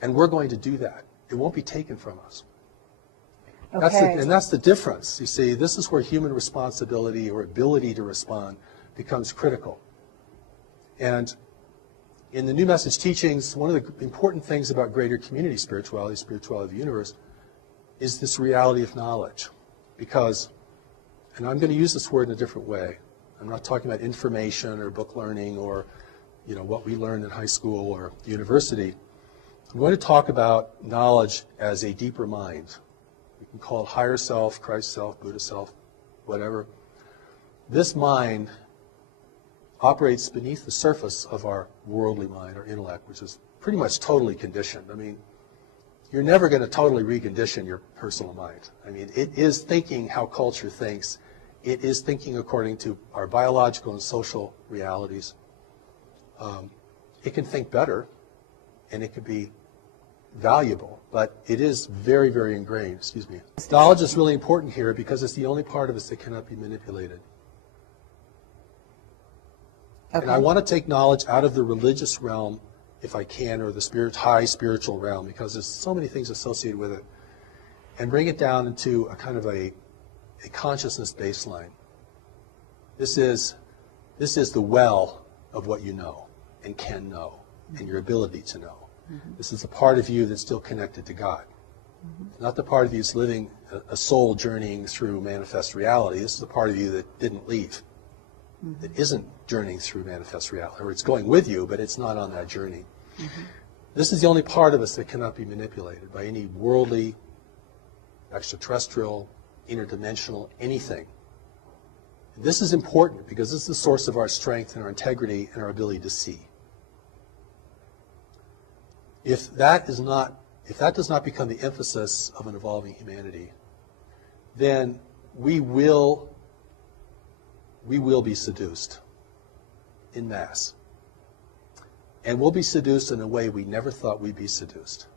And we're going to do that. It won't be taken from us. Okay. And that's the difference. You see, this is where human responsibility or ability to respond becomes critical. And in the New Message teachings, one of the important things about greater community spirituality, spirituality of the universe, is this reality of knowledge. Because, and I'm going to use this word in a different way. I'm not talking about information or book learning or, what we learned in high school or university. I'm going to talk about knowledge as a deeper mind. We can call it higher self, Christ self, Buddha self, whatever. This mind operates beneath the surface of our worldly mind, our intellect, which is pretty much totally conditioned. I mean, you're never going to totally recondition your personal mind. I mean, it is thinking how culture thinks. It is thinking according to our biological and social realities. It can think better, and it can be valuable, but it is very, very ingrained. Excuse me. Knowledge is really important here because it's the only part of us that cannot be manipulated. Okay. And I want to take knowledge out of the religious realm, if I can, or the high spiritual realm, because there's so many things associated with it, and bring it down into a kind of a consciousness baseline. This is the well of what you know and can know, and your ability to know. This is the part of you that's still connected to God. Not the part of you that's living a soul journeying through manifest reality. This is the part of you that didn't leave, that isn't journeying through manifest reality, or it's going with you, but it's not on that journey. This is the only part of us that cannot be manipulated by any worldly, extraterrestrial, interdimensional, anything. This is important because this is the source of our strength and our integrity and our ability to see. If that does not become the emphasis of an evolving humanity, then we will be seduced en masse. And we'll be seduced in a way we never thought we'd be seduced.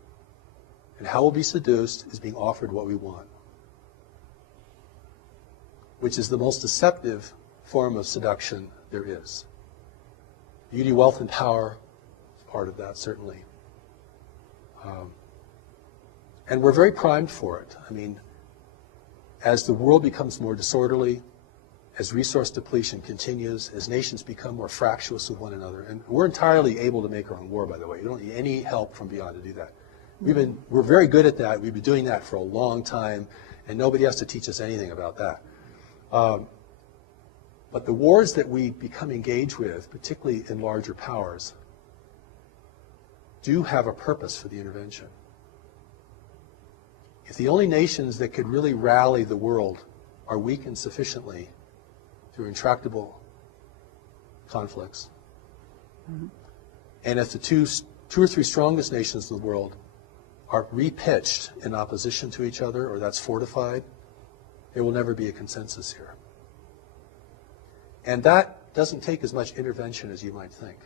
And how we'll be seduced is being offered what we want, which is the most deceptive form of seduction there is. Beauty, wealth, and power is part of that, certainly. And we're very primed for it. I mean, as the world becomes more disorderly, as resource depletion continues, as nations become more fractious with one another, and we're entirely able to make our own war, by the way. You don't need any help from beyond to do that. We're very good at that. We've been doing that for a long time, and nobody has to teach us anything about that. But the wars that we become engaged with, particularly in larger powers, do have a purpose for the intervention. If the only nations that could really rally the world are weakened sufficiently through intractable conflicts, and if the two or three strongest nations in the world are repitched in opposition to each other, or that's fortified, there will never be a consensus here. And that doesn't take as much intervention as you might think.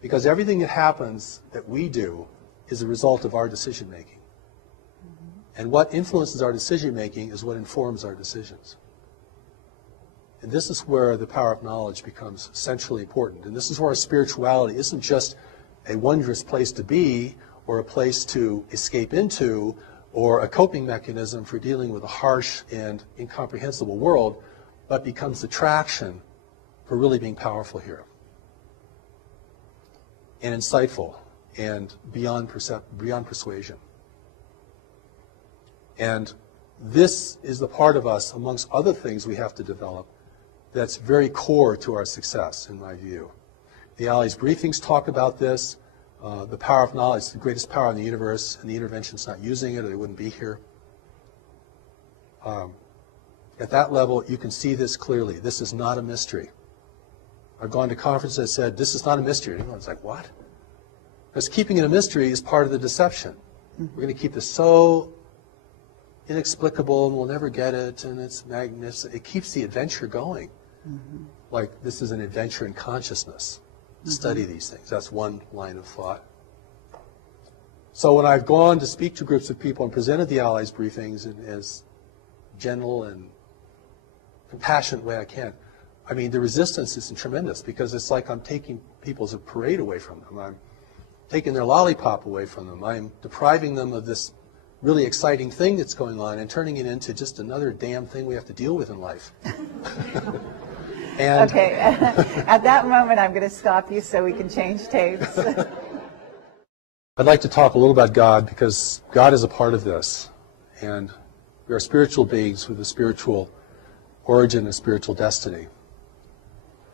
Because everything that happens that we do is a result of our decision making. And what influences our decision making is what informs our decisions. And this is where the power of knowledge becomes centrally important. And this is where our spirituality isn't just a wondrous place to be, or a place to escape into, or a coping mechanism for dealing with a harsh and incomprehensible world, but becomes the traction for really being powerful here, and insightful, and beyond persuasion. And this is the part of us, amongst other things we have to develop, that's very core to our success, in my view. The Alley's briefings talk about this. The power of knowledge is the greatest power in the universe, and the intervention's not using it, or they wouldn't be here. At that level, you can see this clearly. This is not a mystery. I've gone to conferences that said, this is not a mystery. And everyone's like, what? Because keeping it a mystery is part of the deception. We're going to keep this so inexplicable, and we'll never get it, and it's magnificent. It keeps the adventure going. Like, this is an adventure in consciousness. Study these things. That's one line of thought. So when I've gone to speak to groups of people and presented the Allies briefings in as gentle and compassionate way I can, I mean, the resistance is tremendous, because it's like I'm taking people's parade away from them. I'm taking their lollipop away from them. I'm depriving them of this really exciting thing that's going on and turning it into just another damn thing we have to deal with in life. And okay, at that moment I'm going to stop you so we can change tapes. I'd like to talk a little about God, because God is a part of this. And we are spiritual beings with a spiritual origin and spiritual destiny.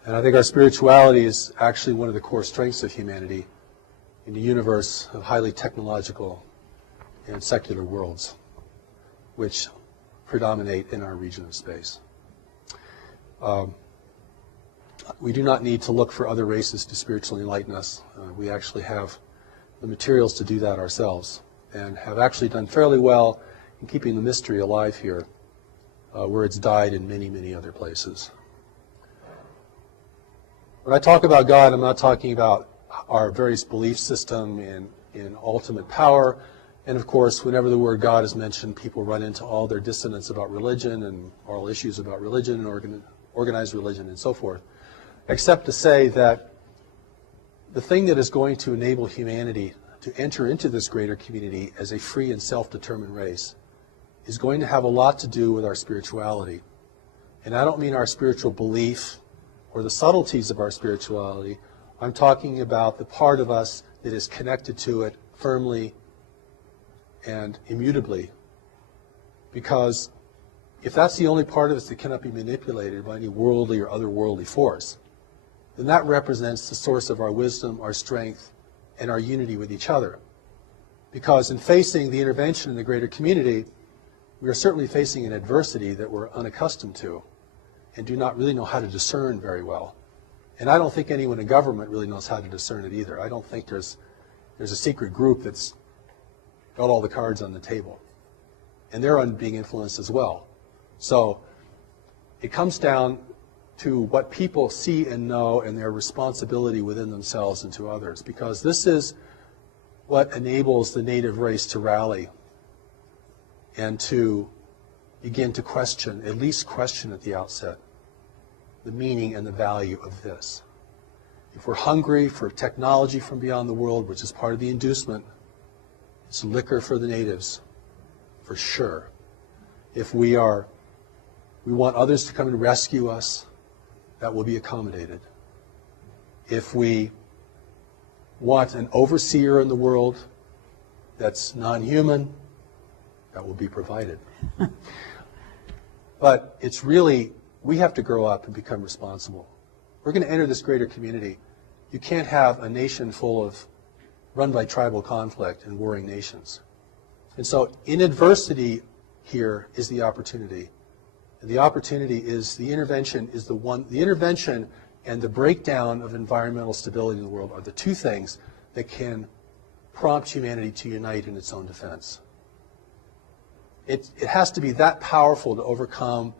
And I think our spirituality is actually one of the core strengths of humanity in a universe of highly technological and secular worlds, which predominate in our region of space. We do not need to look for other races to spiritually enlighten us. We actually have the materials to do that ourselves, and have actually done fairly well in keeping the mystery alive here, where it's died in many, many other places. When I talk about God, I'm not talking about our various belief system in ultimate power. And of course, whenever the word God is mentioned, people run into all their dissonance about religion and all issues about religion and organized religion and so forth, except to say that the thing that is going to enable humanity to enter into this greater community as a free and self-determined race is going to have a lot to do with our spirituality. And I don't mean our spiritual belief or the subtleties of our spirituality. I'm talking about the part of us that is connected to it firmly and immutably. Because if that's the only part of us that cannot be manipulated by any worldly or otherworldly force, then that represents the source of our wisdom, our strength, and our unity with each other. Because in facing the intervention in the greater community, we are certainly facing an adversity that we're unaccustomed to and do not really know how to discern very well. And I don't think anyone in government really knows how to discern it either. I don't think there's a secret group that's got all the cards on the table. And they're being influenced as well. So it comes down to what people see and know and their responsibility within themselves and to others, because this is what enables the native race to rally and to begin to question, at least question at the outset, the meaning and the value of this. If we're hungry for technology from beyond the world, which is part of the inducement, it's liquor for the natives, for sure. If we want others to come and rescue us, that will be accommodated. If we want an overseer in the world that's non-human, that will be provided. But it's really, we have to grow up and become responsible. We're going to enter this greater community. You can't have a nation run by tribal conflict and warring nations. And so in adversity here is the opportunity. And the opportunity is the intervention and the breakdown of environmental stability in the world are the two things that can prompt humanity to unite in its own defense. It has to be that powerful to overcome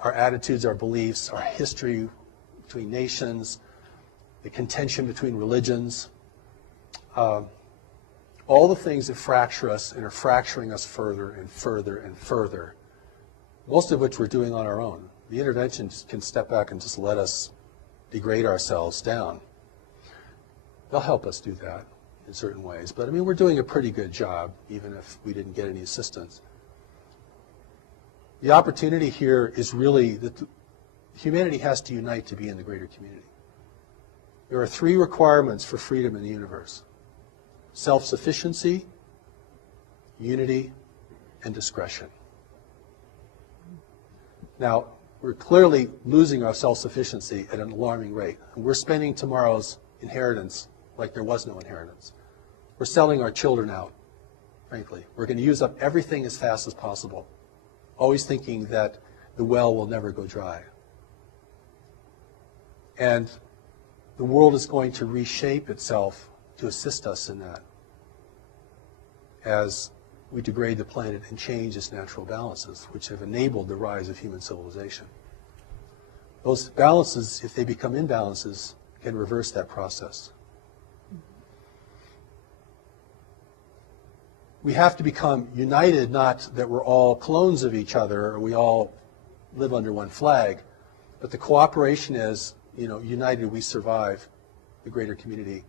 our attitudes, our beliefs, our history between nations, the contention between religions, all the things that fracture us and are fracturing us further and further and further, most of which we're doing on our own. The intervention can step back and just let us degrade ourselves down. They'll help us do that in certain ways. But I mean, we're doing a pretty good job, even if we didn't get any assistance. The opportunity here is really that humanity has to unite to be in the greater community. There are three requirements for freedom in the universe: self-sufficiency, unity, and discretion. Now, we're clearly losing our self-sufficiency at an alarming rate. And we're spending tomorrow's inheritance like there was no inheritance. We're selling our children out, frankly. We're going to use up everything as fast as possible, always thinking that the well will never go dry. And the world is going to reshape itself to assist us in that as we degrade the planet and change its natural balances, which have enabled the rise of human civilization. Those balances, if they become imbalances, can reverse that process. We have to become united, not that we're all clones of each other or we all live under one flag, but the cooperation is, united we survive the greater community,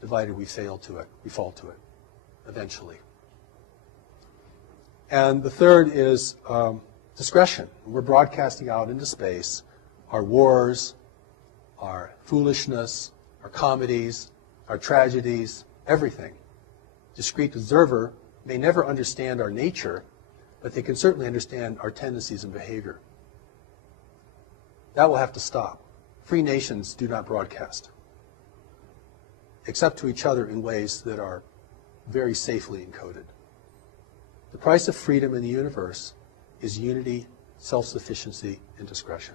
divided we fail to it, we fall to it, eventually. And the third is discretion. We're broadcasting out into space our wars, our foolishness, our comedies, our tragedies, everything. Discrete observer may never understand our nature, but they can certainly understand our tendencies and behavior. That will have to stop. Free nations do not broadcast, except to each other in ways that are very safely encoded. The price of freedom in the universe is unity, self-sufficiency, and discretion.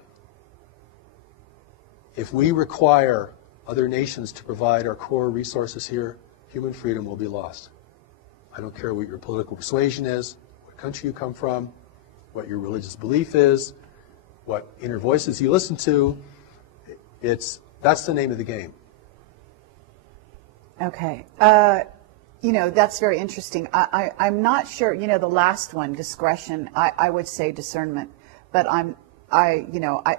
If we require other nations to provide our core resources here, human freedom will be lost. I don't care what your political persuasion is, what country you come from, what your religious belief is, what inner voices you listen to. That's the name of the game. Okay. That's very interesting. I'm not sure, the last one, discretion, I would say discernment, but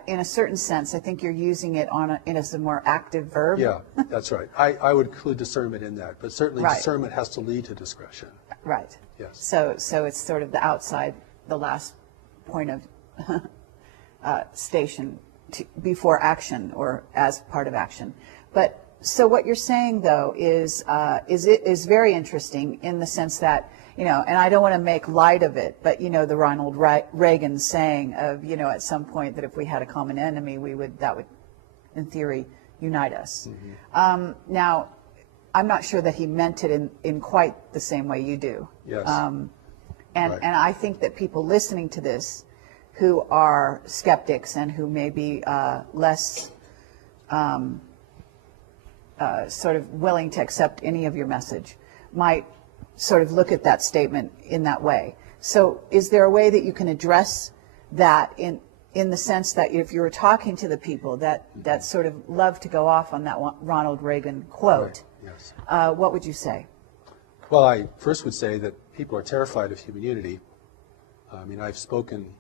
in a certain sense, I think you're using it as a more active verb. Yeah, that's right. I would include discernment in that, but certainly Right. discernment has to lead to discretion. Right. Yes. So it's sort of the outside, the last point of station before action or as part of action. But so what you're saying though is very interesting in the sense that, and I don't want to make light of it, but the Ronald Reagan saying of, at some point that if we had a common enemy, that would in theory unite us. Mm-hmm. Now, I'm not sure that he meant it in quite the same way you do. Yes. Right. And I think that people listening to this who are skeptics and who may be less sort of willing to accept any of your message might sort of look at that statement in that way. So is there a way that you can address that in the sense that if you were talking to the people that sort of love to go off on that Ronald Reagan quote, Right. Yes. What would you say? Well, I first would say that people are terrified of human unity. I mean, I've spoken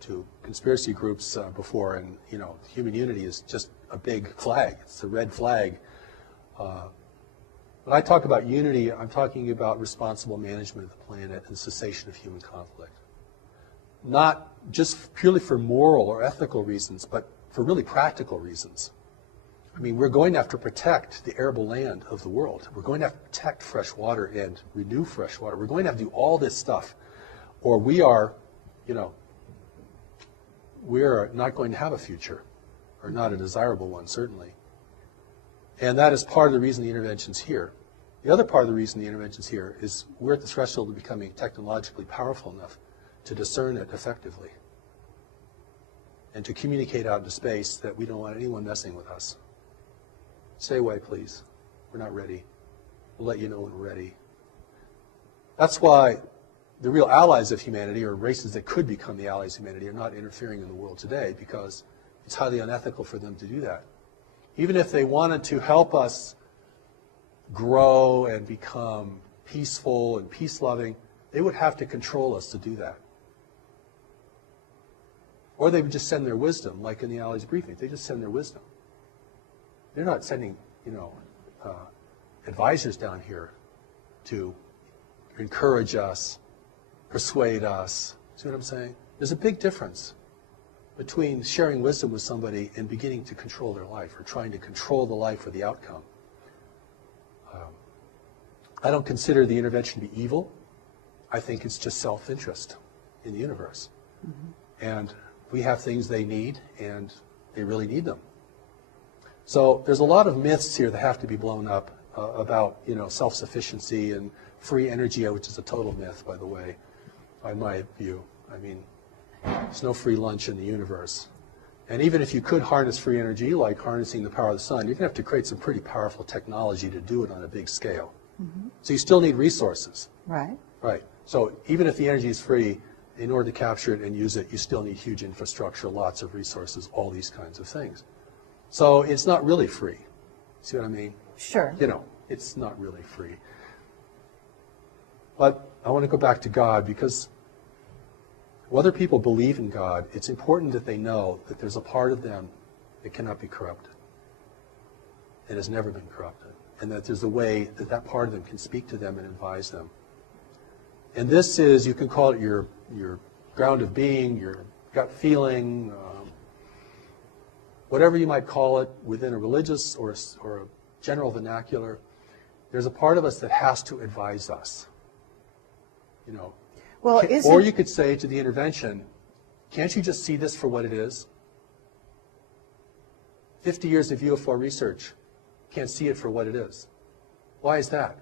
to conspiracy groups before, and human unity is just a big flag. It's a red flag. When I talk about unity, I'm talking about responsible management of the planet and cessation of human conflict. Not just purely for moral or ethical reasons, but for really practical reasons. I mean, we're going to have to protect the arable land of the world. We're going to have to protect fresh water and renew fresh water. We're going to have to do all this stuff, or we are not going to have a future, or not a desirable one, certainly. And that is part of the reason the intervention's here. The other part of the reason the intervention's here is we're at the threshold of becoming technologically powerful enough to discern it effectively and to communicate out into space that we don't want anyone messing with us. Stay away, please. We're not ready. We'll let you know when we're ready. That's why the real allies of humanity, or races that could become the allies of humanity, are not interfering in the world today, because it's highly unethical for them to do that. Even if they wanted to help us grow and become peaceful and peace-loving, they would have to control us to do that. Or they would just send their wisdom, like in the Allies briefing. They just send their wisdom. They're not sending, advisors down here to encourage us, persuade us. See what I'm saying? There's a big difference between sharing wisdom with somebody and beginning to control their life, or trying to control the life or the outcome. I don't consider the intervention to be evil. I think it's just self-interest in the universe. Mm-hmm. And we have things they need, and they really need them. So there's a lot of myths here that have to be blown up about, self-sufficiency and free energy, which is a total myth, by the way, by my view. I mean, there's no free lunch in the universe. And even if you could harness free energy, like harnessing the power of the sun, you're going to have to create some pretty powerful technology to do it on a big scale. Mm-hmm. So you still need resources. Right. Right. So even if the energy is free, in order to capture it and use it, you still need huge infrastructure, lots of resources, all these kinds of things. So it's not really free. See what I mean? Sure. It's not really free. But I want to go back to God, because whether people believe in God, it's important that they know that there's a part of them that cannot be corrupted and has never been corrupted, and that there's a way that that part of them can speak to them and advise them. And this is, you can call it your ground of being, your gut feeling, whatever you might call it within a religious or a general vernacular. There's a part of us that has to advise us. Well, or you could say to the intervention, can't you just see this for what it is? 50 years of UFO research, can't see it for what it is. Why is that?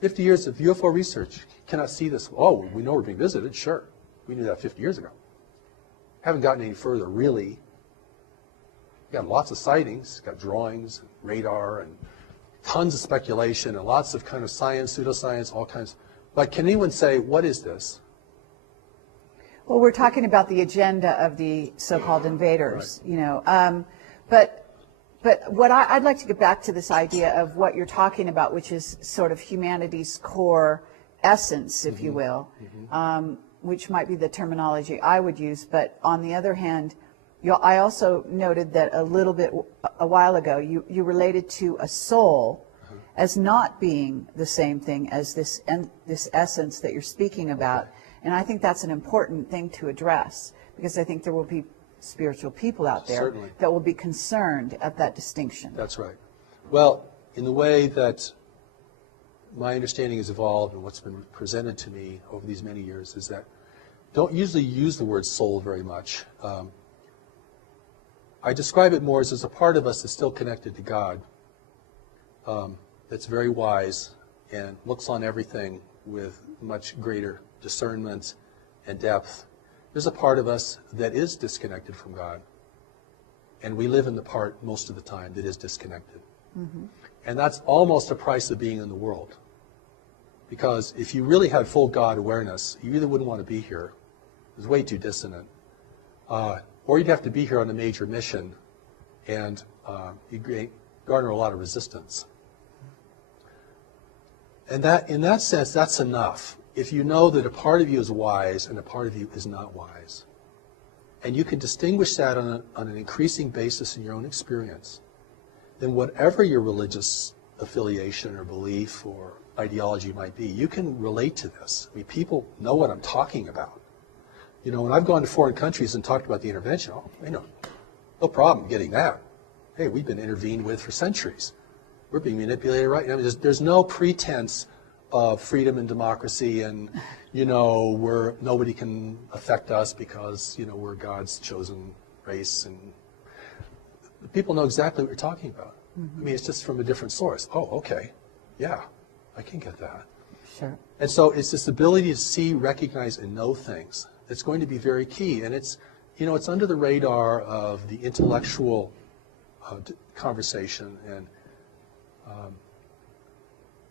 50 years of UFO research, cannot see this. Oh, we know we're being visited, sure. We knew that 50 years ago. Haven't gotten any further, really. Got lots of sightings, got drawings, and radar, and tons of speculation, and lots of kind of science, pseudoscience, all kinds. But can anyone say, what is this? Well, we're talking about the agenda of the so-called invaders, Right. But what I'd like to get back to this idea of what you're talking about, which is sort of humanity's core essence, if you will, which might be the terminology I would use. But on the other hand, I also noted that a while ago, you related to a soul as not being the same thing as this essence that you're speaking about. And I think that's an important thing to address, because I think there will be spiritual people out there Certainly. that will be concerned at that distinction. That's right. Well, in the way that my understanding has evolved and what's been presented to me over these many years is that don't usually use the word soul very much. I describe it more as a part of us that's still connected to God, that's very wise and looks on everything with much greater discernment and depth. There's a part of us that is disconnected from God, and we live in the part most of the time that is disconnected. Mm-hmm. And that's almost a price of being in the world. Because if you really had full God awareness, you either wouldn't want to be here. It's way too dissonant. Or you'd have to be here on a major mission, and you'd garner a lot of resistance. And that, in that sense, that's enough. If you know that a part of you is wise and a part of you is not wise, and you can distinguish that on an increasing basis in your own experience, then whatever your religious affiliation or belief or ideology might be, you can relate to this. I mean, people know what I'm talking about. When I've gone to foreign countries and talked about the intervention, no problem getting that. Hey, we've been intervened with for centuries. We're being manipulated, right? I mean, there's no pretense of freedom and democracy and, where nobody can affect us because, we're God's chosen race. And people know exactly what you're talking about. Mm-hmm. I mean, it's just from a different source. Oh, okay. Yeah, I can get that. Sure. And so it's this ability to see, recognize, and know things that's going to be very key. And it's, it's under the radar of the intellectual conversation.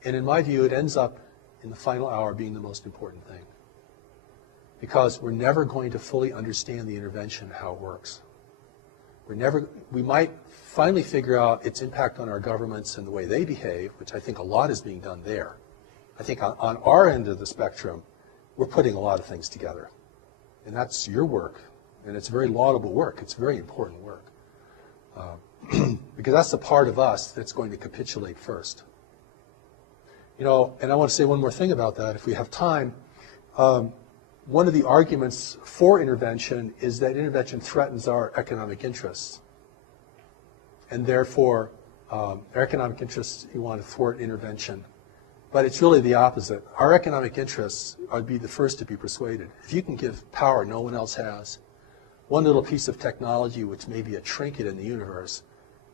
And in my view, it ends up in the final hour being the most important thing. Because we're never going to fully understand the intervention, how it works. We might finally figure out its impact on our governments and the way they behave, which I think a lot is being done there. I think on our end of the spectrum, we're putting a lot of things together. And that's your work. And it's very laudable work. It's very important work. Because that's the part of us that's going to capitulate first. And I want to say one more thing about that, if we have time. One of the arguments for intervention is that intervention threatens our economic interests. And therefore, our economic interests, you want to thwart intervention. But it's really the opposite. Our economic interests would be the first to be persuaded. If you can give power no one else has, one little piece of technology which may be a trinket in the universe,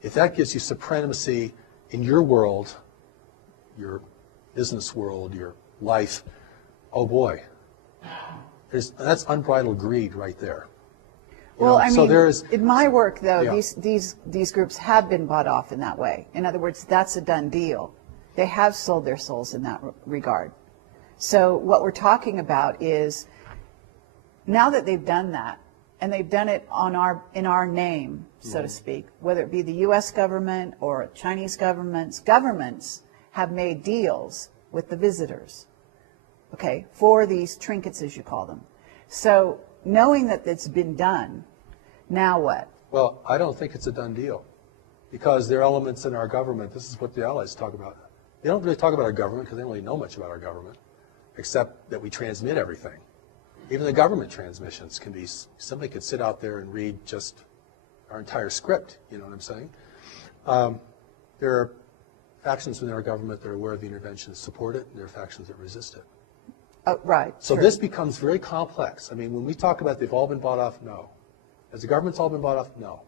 if that gives you supremacy in your world, your business world, your life, oh boy, that's unbridled greed right there. Well, I so mean, there is, in my work, though, Yeah. these groups have been bought off in that way. In other words, that's a done deal. They have sold their souls in that regard. So what we're talking about is, now that they've done that, and they've done it in our name, so to speak, whether it be the U.S. government or Chinese governments have made deals with the visitors, okay, for these trinkets, as you call them. So knowing that it's been done, now what? well, I don't think it's a done deal, because there are elements in our government, this is what the Allies talk about. They don't really talk about our government because they don't really know much about our government, except that we transmit everything. Even the government transmissions can be, somebody could sit out there and read just our entire script, you know what I'm saying? There are factions within our government that are aware of the intervention that support it, and there are factions that resist it. Right. So true. this becomes very complex. I mean, when we talk about they've all been bought off, no. Has the government's all been bought off? No.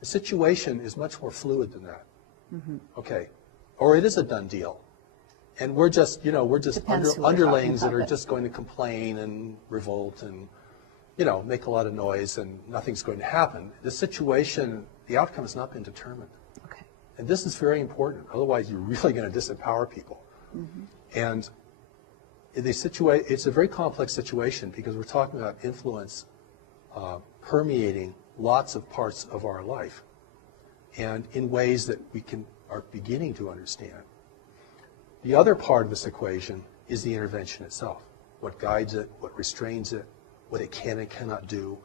The situation is much more fluid than that. Okay. Or it is a done deal. And we're just, Depends who we're underlings talking that are about, just going to complain and revolt and, make a lot of noise, and nothing's going to happen. The situation, the outcome has not been determined. Okay. And this is very important. Otherwise, you're really going to disempower people. And it's a very complex situation, because we're talking about influence permeating lots of parts of our life, and in ways that we are beginning to understand. The other part of this equation is the intervention itself. What guides it, what restrains it, what it can and cannot do,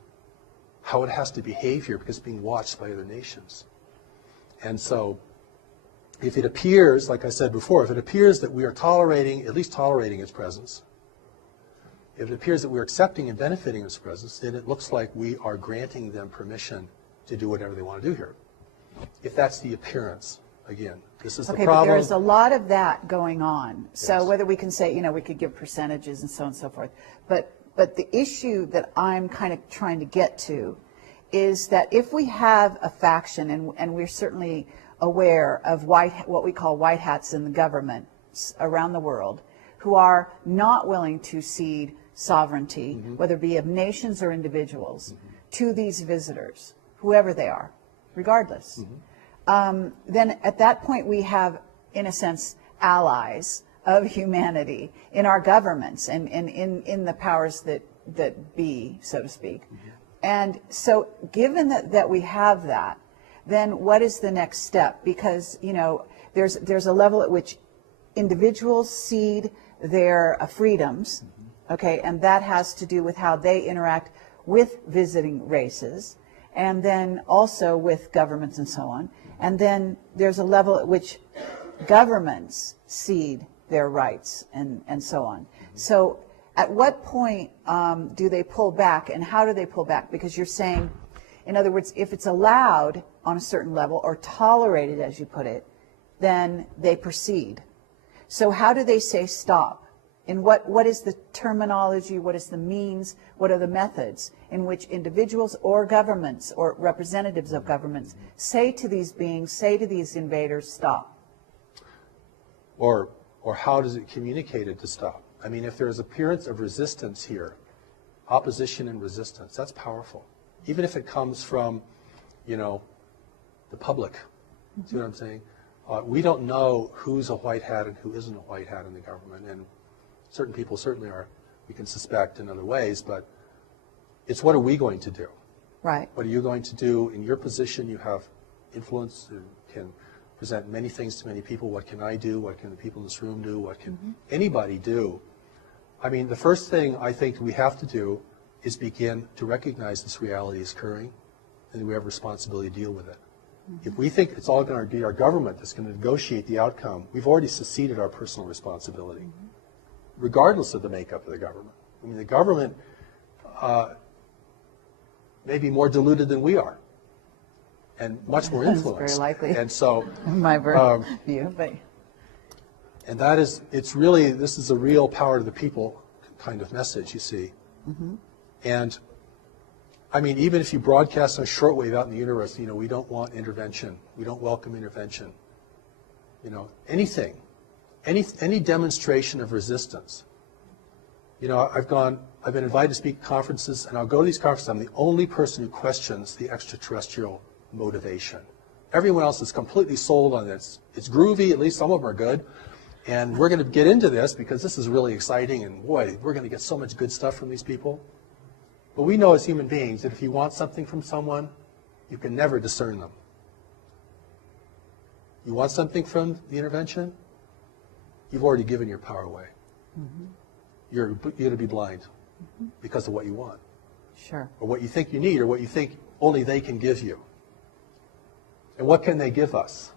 how it has to behave here because it's being watched by other nations. And so if it appears, like I said before, if it appears that we are at least tolerating its presence, if it appears that we're accepting and benefiting its presence, then it looks like we are granting them permission to do whatever they want to do here. If that's the appearance, again, this is the Okay, problem. but there's a lot of that going on. So Yes. whether we can say, we could give percentages and so on and so forth. But the issue that I'm kind of trying to get to is that if we have a faction, and we're certainly aware of what we call white hats in the government around the world, who are not willing to cede sovereignty, whether it be of nations or individuals, to these visitors, whoever they are, regardless. Then at that point we have, in a sense, allies of humanity in our governments and in the powers that be, so to speak. And so given that we have that, then what is the next step? Because, there's a level at which individuals cede their freedoms, okay, and that has to do with how they interact with visiting races, and then also with governments and so on. And then there's a level at which governments cede their rights and so on. So at what point do they pull back, and how do they pull back? Because you're saying, in other words, if it's allowed on a certain level or tolerated, as you put it, then they proceed. So how do they say stop? And what is the terminology, what is the means, what are the methods in which individuals or governments or representatives of governments say to these beings, say to these invaders, stop? Or how does it communicate it to stop? I mean, if there's appearance of resistance here, opposition and resistance, that's powerful. Even if it comes from, the public. See what I'm saying? We don't know who's a white hat and who isn't a white hat in the government, and certain people certainly are, we can suspect in other ways, but it's what are we going to do? Right. What are you going to do? In your position, you have influence and can present many things to many people. What can I do? What can the people in this room do? What can anybody do? I mean, the first thing I think we have to do is begin to recognize this reality is occurring, and we have a responsibility to deal with it. If we think it's all going to be our government that's going to negotiate the outcome, we've already seceded our personal responsibility, regardless of the makeup of the government. I mean, the government may be more diluted than we are, and much more influenced. That's very likely. And so, My view, but and that is, this is a real power to the people kind of message, you see. And I mean, even if you broadcast on shortwave out in the universe, we don't want intervention. We don't welcome intervention. anything, any demonstration of resistance. I've been invited to speak at conferences, and I'll go to these conferences. I'm the only person who questions the extraterrestrial motivation. Everyone else is completely sold on this. It's groovy, at least some of them are good, and we're going to get into this because this is really exciting, and boy, we're going to get so much good stuff from these people. But we know as human beings that if you want something from someone, you can never discern them. You want something from the intervention, you've already given your power away. Mm-hmm. You're going to be blind because of what you want. Sure. Or what you think you need, or what you think only they can give you. And what can they give us?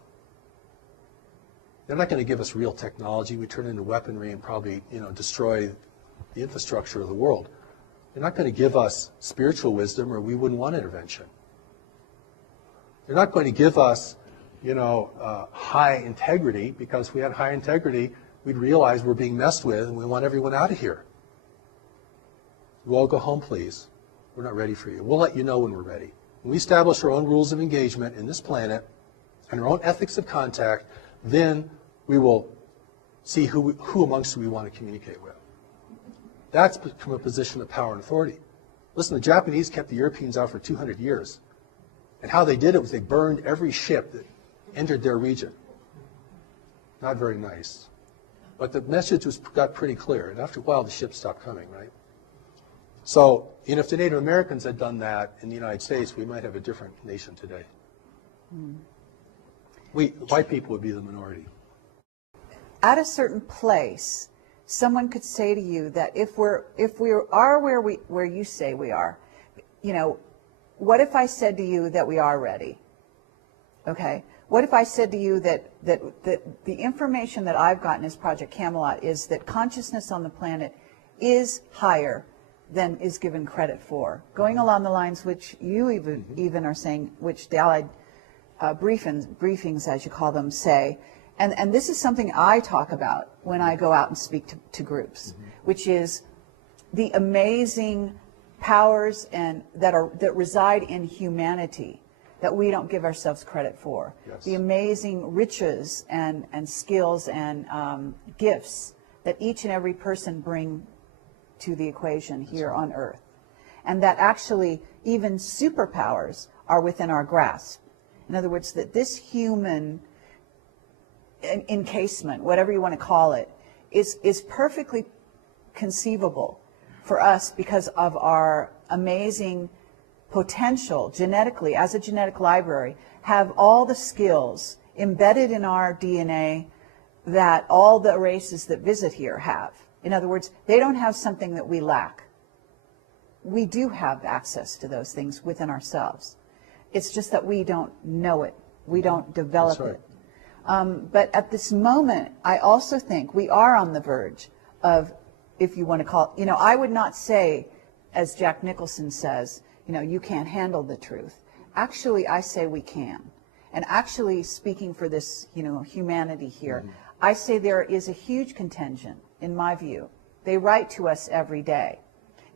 They're not going to give us real technology. We turn into weaponry and probably, destroy the infrastructure of the world. They're not going to give us spiritual wisdom, or we wouldn't want intervention. They're not going to give us, high integrity, because if we had high integrity, we'd realize we're being messed with and we want everyone out of here. You all go home, please. We're not ready for you. We'll let you know when we're ready. When we establish our own rules of engagement in this planet and our own ethics of contact, then we will see who amongst we want to communicate with. That's from a position of power and authority. Listen, the Japanese kept the Europeans out for 200 years. And how they did it was they burned every ship that entered their region. Not very nice. But the message got pretty clear. And after a while, the ships stopped coming, right? So, if the Native Americans had done that in the United States, we might have a different nation today. White people would be the minority. At a certain place, someone could say to you that if we are where you say we are, what if I said to you that we are ready? Okay. What if I said to you that the information that I've gotten as Project Camelot is that consciousness on the planet is higher than is given credit for, going along the lines which you even are saying, which the Allied briefings, as you call them, say. And this is something I talk about when I go out and speak to groups, which is the amazing powers that reside in humanity that we don't give ourselves credit for. Yes. The amazing riches and skills and gifts that each and every person bring to the equation here on Earth. And that actually even superpowers are within our grasp. In other words, that this human encasement, whatever you want to call it, is perfectly conceivable for us because of our amazing potential genetically, as a genetic library, have all the skills embedded in our DNA that all the races that visit here have. In other words, they don't have something that we lack. We do have access to those things within ourselves. It's just that we don't know it. We don't develop it. But at this moment, I also think we are on the verge of, if you want to call it, I would not say, as Jack Nicholson says, you can't handle the truth. Actually, I say we can. And actually, speaking for this, humanity here, I say there is a huge contingent, in my view. They write to us every day.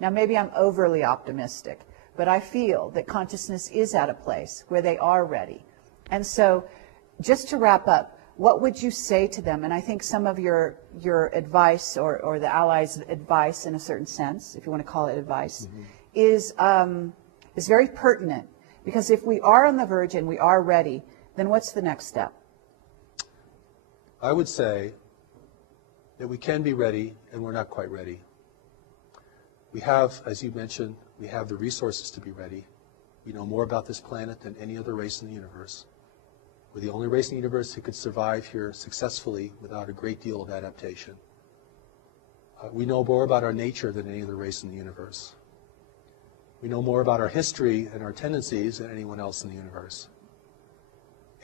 Now, maybe I'm overly optimistic, but I feel that consciousness is at a place where they are ready. And so, just to wrap up, what would you say to them? And I think some of your advice, or the Allies' advice in a certain sense, if you want to call it advice, is very pertinent. Because if we are on the verge and we are ready, then what's the next step? I would say that we can be ready, and we're not quite ready. We have, as you mentioned, we have the resources to be ready. We know more about this planet than any other race in the universe. We're the only race in the universe who could survive here successfully without a great deal of adaptation. We know more about our nature than any other race in the universe. We know more about our history and our tendencies than anyone else in the universe.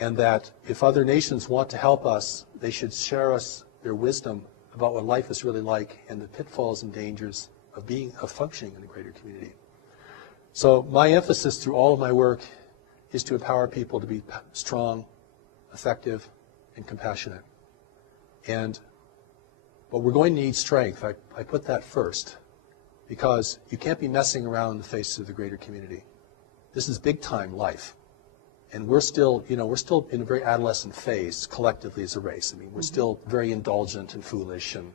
And that if other nations want to help us, they should share us their wisdom about what life is really like and the pitfalls and dangers of functioning in a greater community. So my emphasis through all of my work is to empower people to be strong, effective, and compassionate. But we're going to need strength. I put that first, because you can't be messing around in the face of the greater community. This is big time life. And we're still, we're still in a very adolescent phase collectively as a race. I mean, we're still very indulgent and foolish, and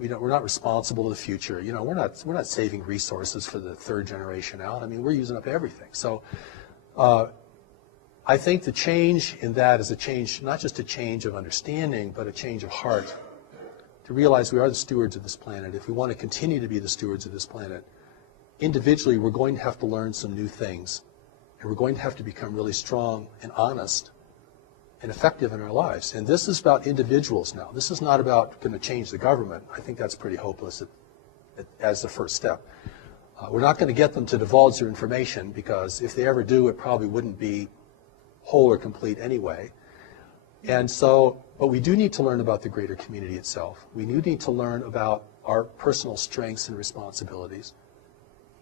we're not responsible to the future. We're not saving resources for the third generation out. I mean, we're using up everything. So I think the change in that is a change, not just a change of understanding, but a change of heart, to realize we are the stewards of this planet. If we want to continue to be the stewards of this planet, individually we're going to have to learn some new things. And we're going to have to become really strong and honest and effective in our lives. And this is about individuals now. This is not about going to change the government. I think that's pretty hopeless as the first step. We're not going to get them to divulge their information, because if they ever do, it probably wouldn't be whole or complete anyway. And so, but we do need to learn about the greater community itself. We do need to learn about our personal strengths and responsibilities.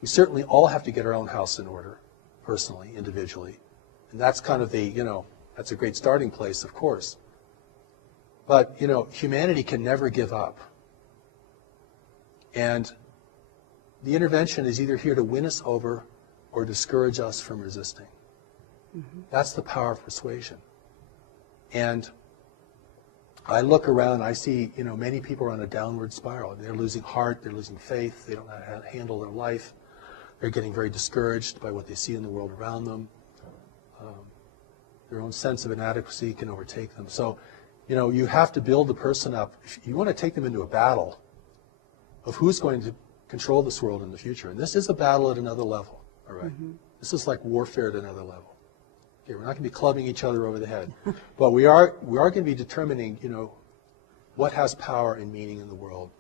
We certainly all have to get our own house in order, personally, individually. And that's kind of the, that's a great starting place, of course. But, humanity can never give up. And the intervention is either here to win us over or discourage us from resisting. Mm-hmm. That's the power of persuasion. And I look around, I see, many people are on a downward spiral. They're losing heart, they're losing faith, they don't know how to handle their life. They're getting very discouraged by what they see in the world around them. Their own sense of inadequacy can overtake them. So, you have to build the person up. If you want to take them into a battle of who's going to control this world in the future. And this is a battle at another level, all right? Mm-hmm. This is like warfare at another level. Okay, we're not going to be clubbing each other over the head. But we are going to be determining, what has power and meaning in the world.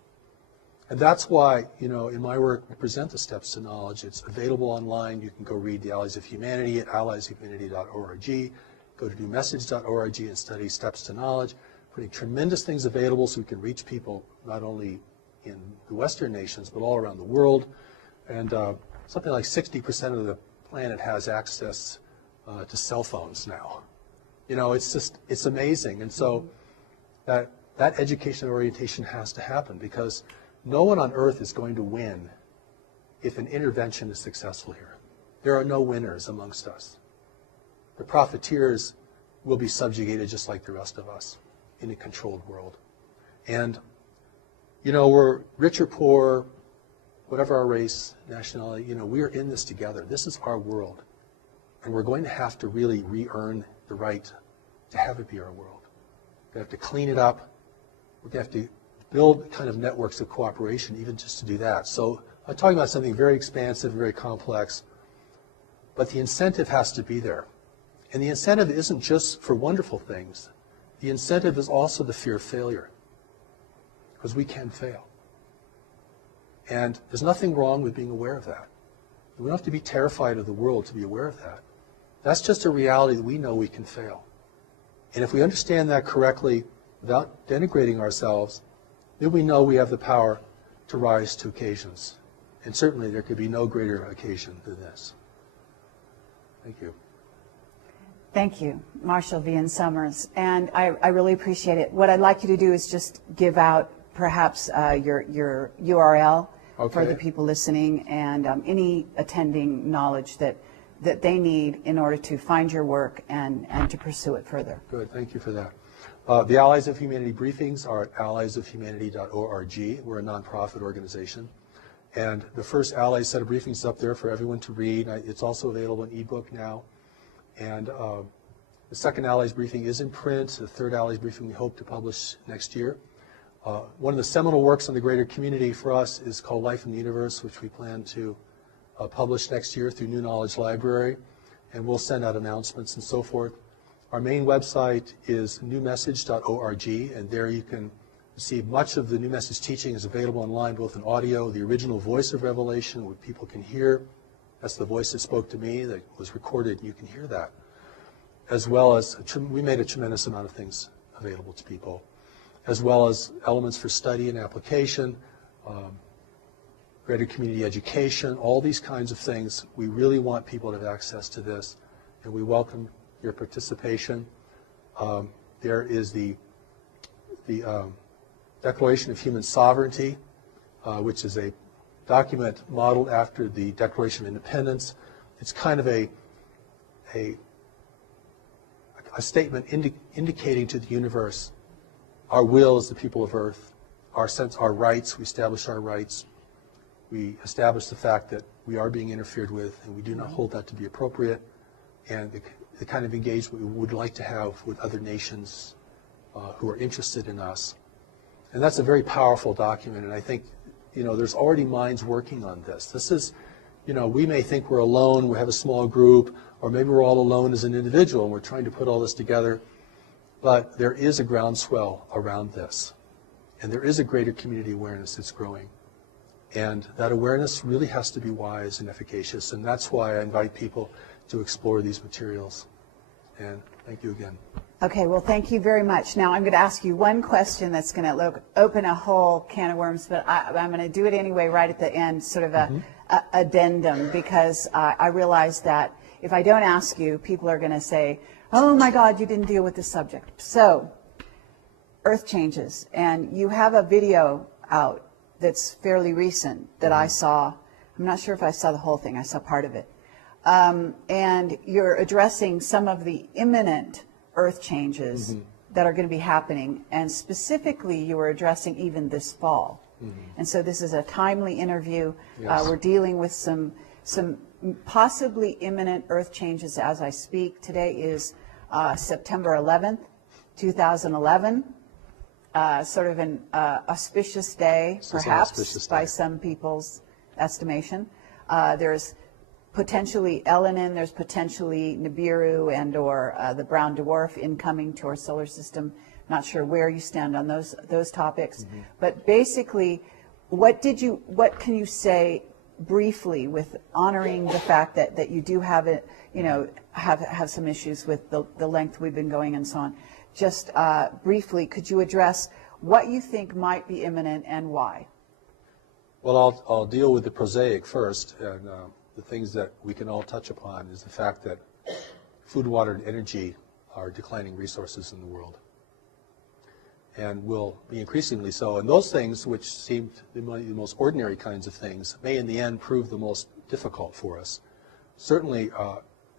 And that's why, in my work, we present the Steps to Knowledge. It's available online. You can go read The Allies of Humanity at alliesofhumanity.org. Go to newmessage.org and study Steps to Knowledge. Putting tremendous things available so we can reach people not only in the Western nations, but all around the world. And something like 60% of the planet has access to cell phones now. It's amazing. And so that education and orientation has to happen, because no one on earth is going to win if an intervention is successful here. There are no winners amongst us. The profiteers will be subjugated just like the rest of us in a controlled world. And, we're rich or poor, whatever our race, nationality, we are in this together. This is our world. And we're going to have to really re-earn the right to have it be our world. We have to clean it up. We're going to have to build kind of networks of cooperation even just to do that. So I'm talking about something very expansive, very complex, but the incentive has to be there. And the incentive isn't just for wonderful things. The incentive is also the fear of failure, because we can fail. And there's nothing wrong with being aware of that. We don't have to be terrified of the world to be aware of that. That's just a reality that we know we can fail. And if we understand that correctly without denigrating ourselves, then we know we have the power to rise to occasions. And certainly there could be no greater occasion than this. Thank you. Thank you, Marshall V.N. Summers. And I really appreciate it. What I'd like you to do is just give out perhaps your URL for the people listening, and any attending knowledge that they need in order to find your work and to pursue it further. Good, thank you for that. The Allies of Humanity briefings are at alliesofhumanity.org. We're a nonprofit organization. And the first Allies set of briefings is up there for everyone to read. It's also available in ebook now. And the second Allies briefing is in print. The third Allies briefing we hope to publish next year. One of the seminal works on the greater community for us is called Life in the Universe, which we plan to publish next year through New Knowledge Library. And we'll send out announcements and so forth. Our main website is newmessage.org, and there you can see much of the New Message teaching is available online, both in audio, the original voice of Revelation, what people can hear. That's the voice that spoke to me, that was recorded, and you can hear that. As well as, we made a tremendous amount of things available to people, as well as elements for study and application, greater community education, all these kinds of things. We really want people to have access to this, and we welcome your participation. There is the Declaration of Human Sovereignty, which is a document modeled after the Declaration of Independence. It's kind of a a statement indicating to the universe our will as the people of Earth, our rights. We establish our rights. We establish the fact that we are being interfered with, and we do not hold that to be appropriate, and the kind of engagement we would like to have with other nations who are interested in us. And that's a very powerful document, and I think, there's already minds working on this. This is, we may think we're alone, we have a small group, or maybe we're all alone as an individual, and we're trying to put all this together, but there is a groundswell around this, and there is a greater community awareness that's growing. And that awareness really has to be wise and efficacious, and that's why I invite people to explore these materials. And thank you again. Okay, well, thank you very much. Now, I'm going to ask you one question that's going to open a whole can of worms, but I'm going to do it anyway right at the end, sort of a addendum, because I realize that if I don't ask you, people are going to say, oh my God, you didn't deal with the subject. So, Earth changes, and you have a video out that's fairly recent that I saw. I'm not sure if I saw the whole thing. I saw part of it. And you're addressing some of the imminent Earth changes that are going to be happening, and specifically you were addressing even this fall. And so this is a timely interview. Yes. We're dealing with some possibly imminent Earth changes as I speak. Today is September 11th, 2011. Sort of an auspicious day, perhaps, by some people's estimation. There's potentially Elenin, there's potentially Nibiru and or the brown dwarf incoming to our solar system. Not sure where you stand on those topics. But basically, what can you say briefly with honoring the fact that you do have it, have some issues with the length we've been going and so on. Just briefly, could you address what you think might be imminent and why? Well, I'll deal with the prosaic first, and the things that we can all touch upon is the fact that food, water, and energy are declining resources in the world, and will be increasingly so. And those things, which seemed the most ordinary kinds of things, may in the end prove the most difficult for us. Certainly,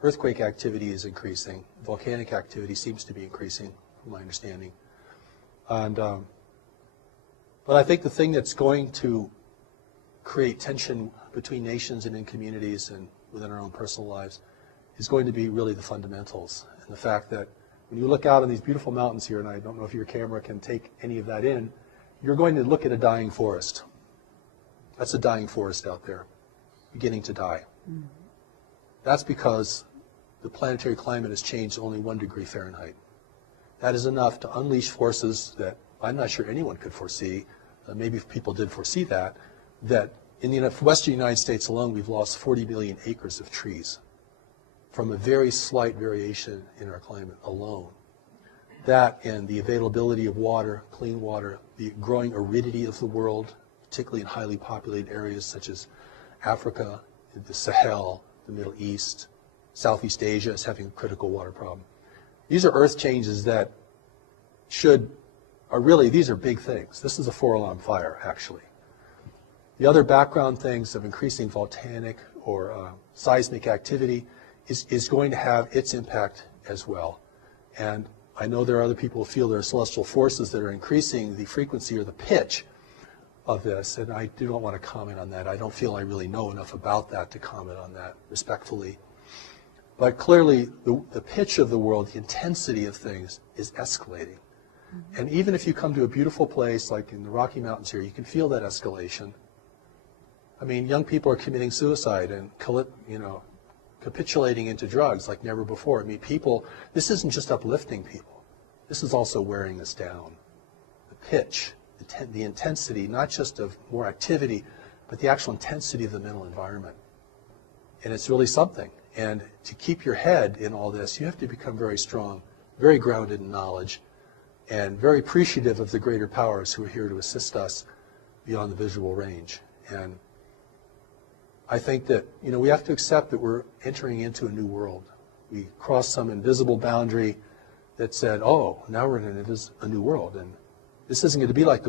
earthquake activity is increasing. Volcanic activity seems to be increasing, from my understanding. And but I think the thing that's going to create tension between nations and in communities and within our own personal lives is going to be really the fundamentals. And the fact that when you look out on these beautiful mountains here, and I don't know if your camera can take any of that in, you're going to look at a dying forest. That's a dying forest out there, beginning to die. That's because the planetary climate has changed only 1 degree Fahrenheit. That is enough to unleash forces that I'm not sure anyone could foresee. Maybe if people did foresee that in the western United States alone, we've lost 40 million acres of trees from a very slight variation in our climate alone. That and the availability of water, clean water, the growing aridity of the world, particularly in highly populated areas such as Africa, the Sahel, the Middle East, Southeast Asia is having a critical water problem. These are earth changes that these are big things. This is a 4-alarm fire, actually. The other background things of increasing volcanic or seismic activity is going to have its impact as well. And I know there are other people who feel there are celestial forces that are increasing the frequency or the pitch of this, and I do not want to comment on that. I don't feel I really know enough about that to comment on that respectfully. But clearly, the pitch of the world, the intensity of things is escalating. And even if you come to a beautiful place like in the Rocky Mountains here, you can feel that escalation. I mean, young people are committing suicide and capitulating into drugs like never before. I mean, this isn't just uplifting people. This is also wearing us down. The pitch, the intensity, not just of more activity, but the actual intensity of the mental environment. And it's really something. And to keep your head in all this, you have to become very strong, very grounded in knowledge, and very appreciative of the greater powers who are here to assist us beyond the visual range. And I think that, we have to accept that we're entering into a new world. We crossed some invisible boundary that said, oh, now we're in a new world. And this isn't going to be like the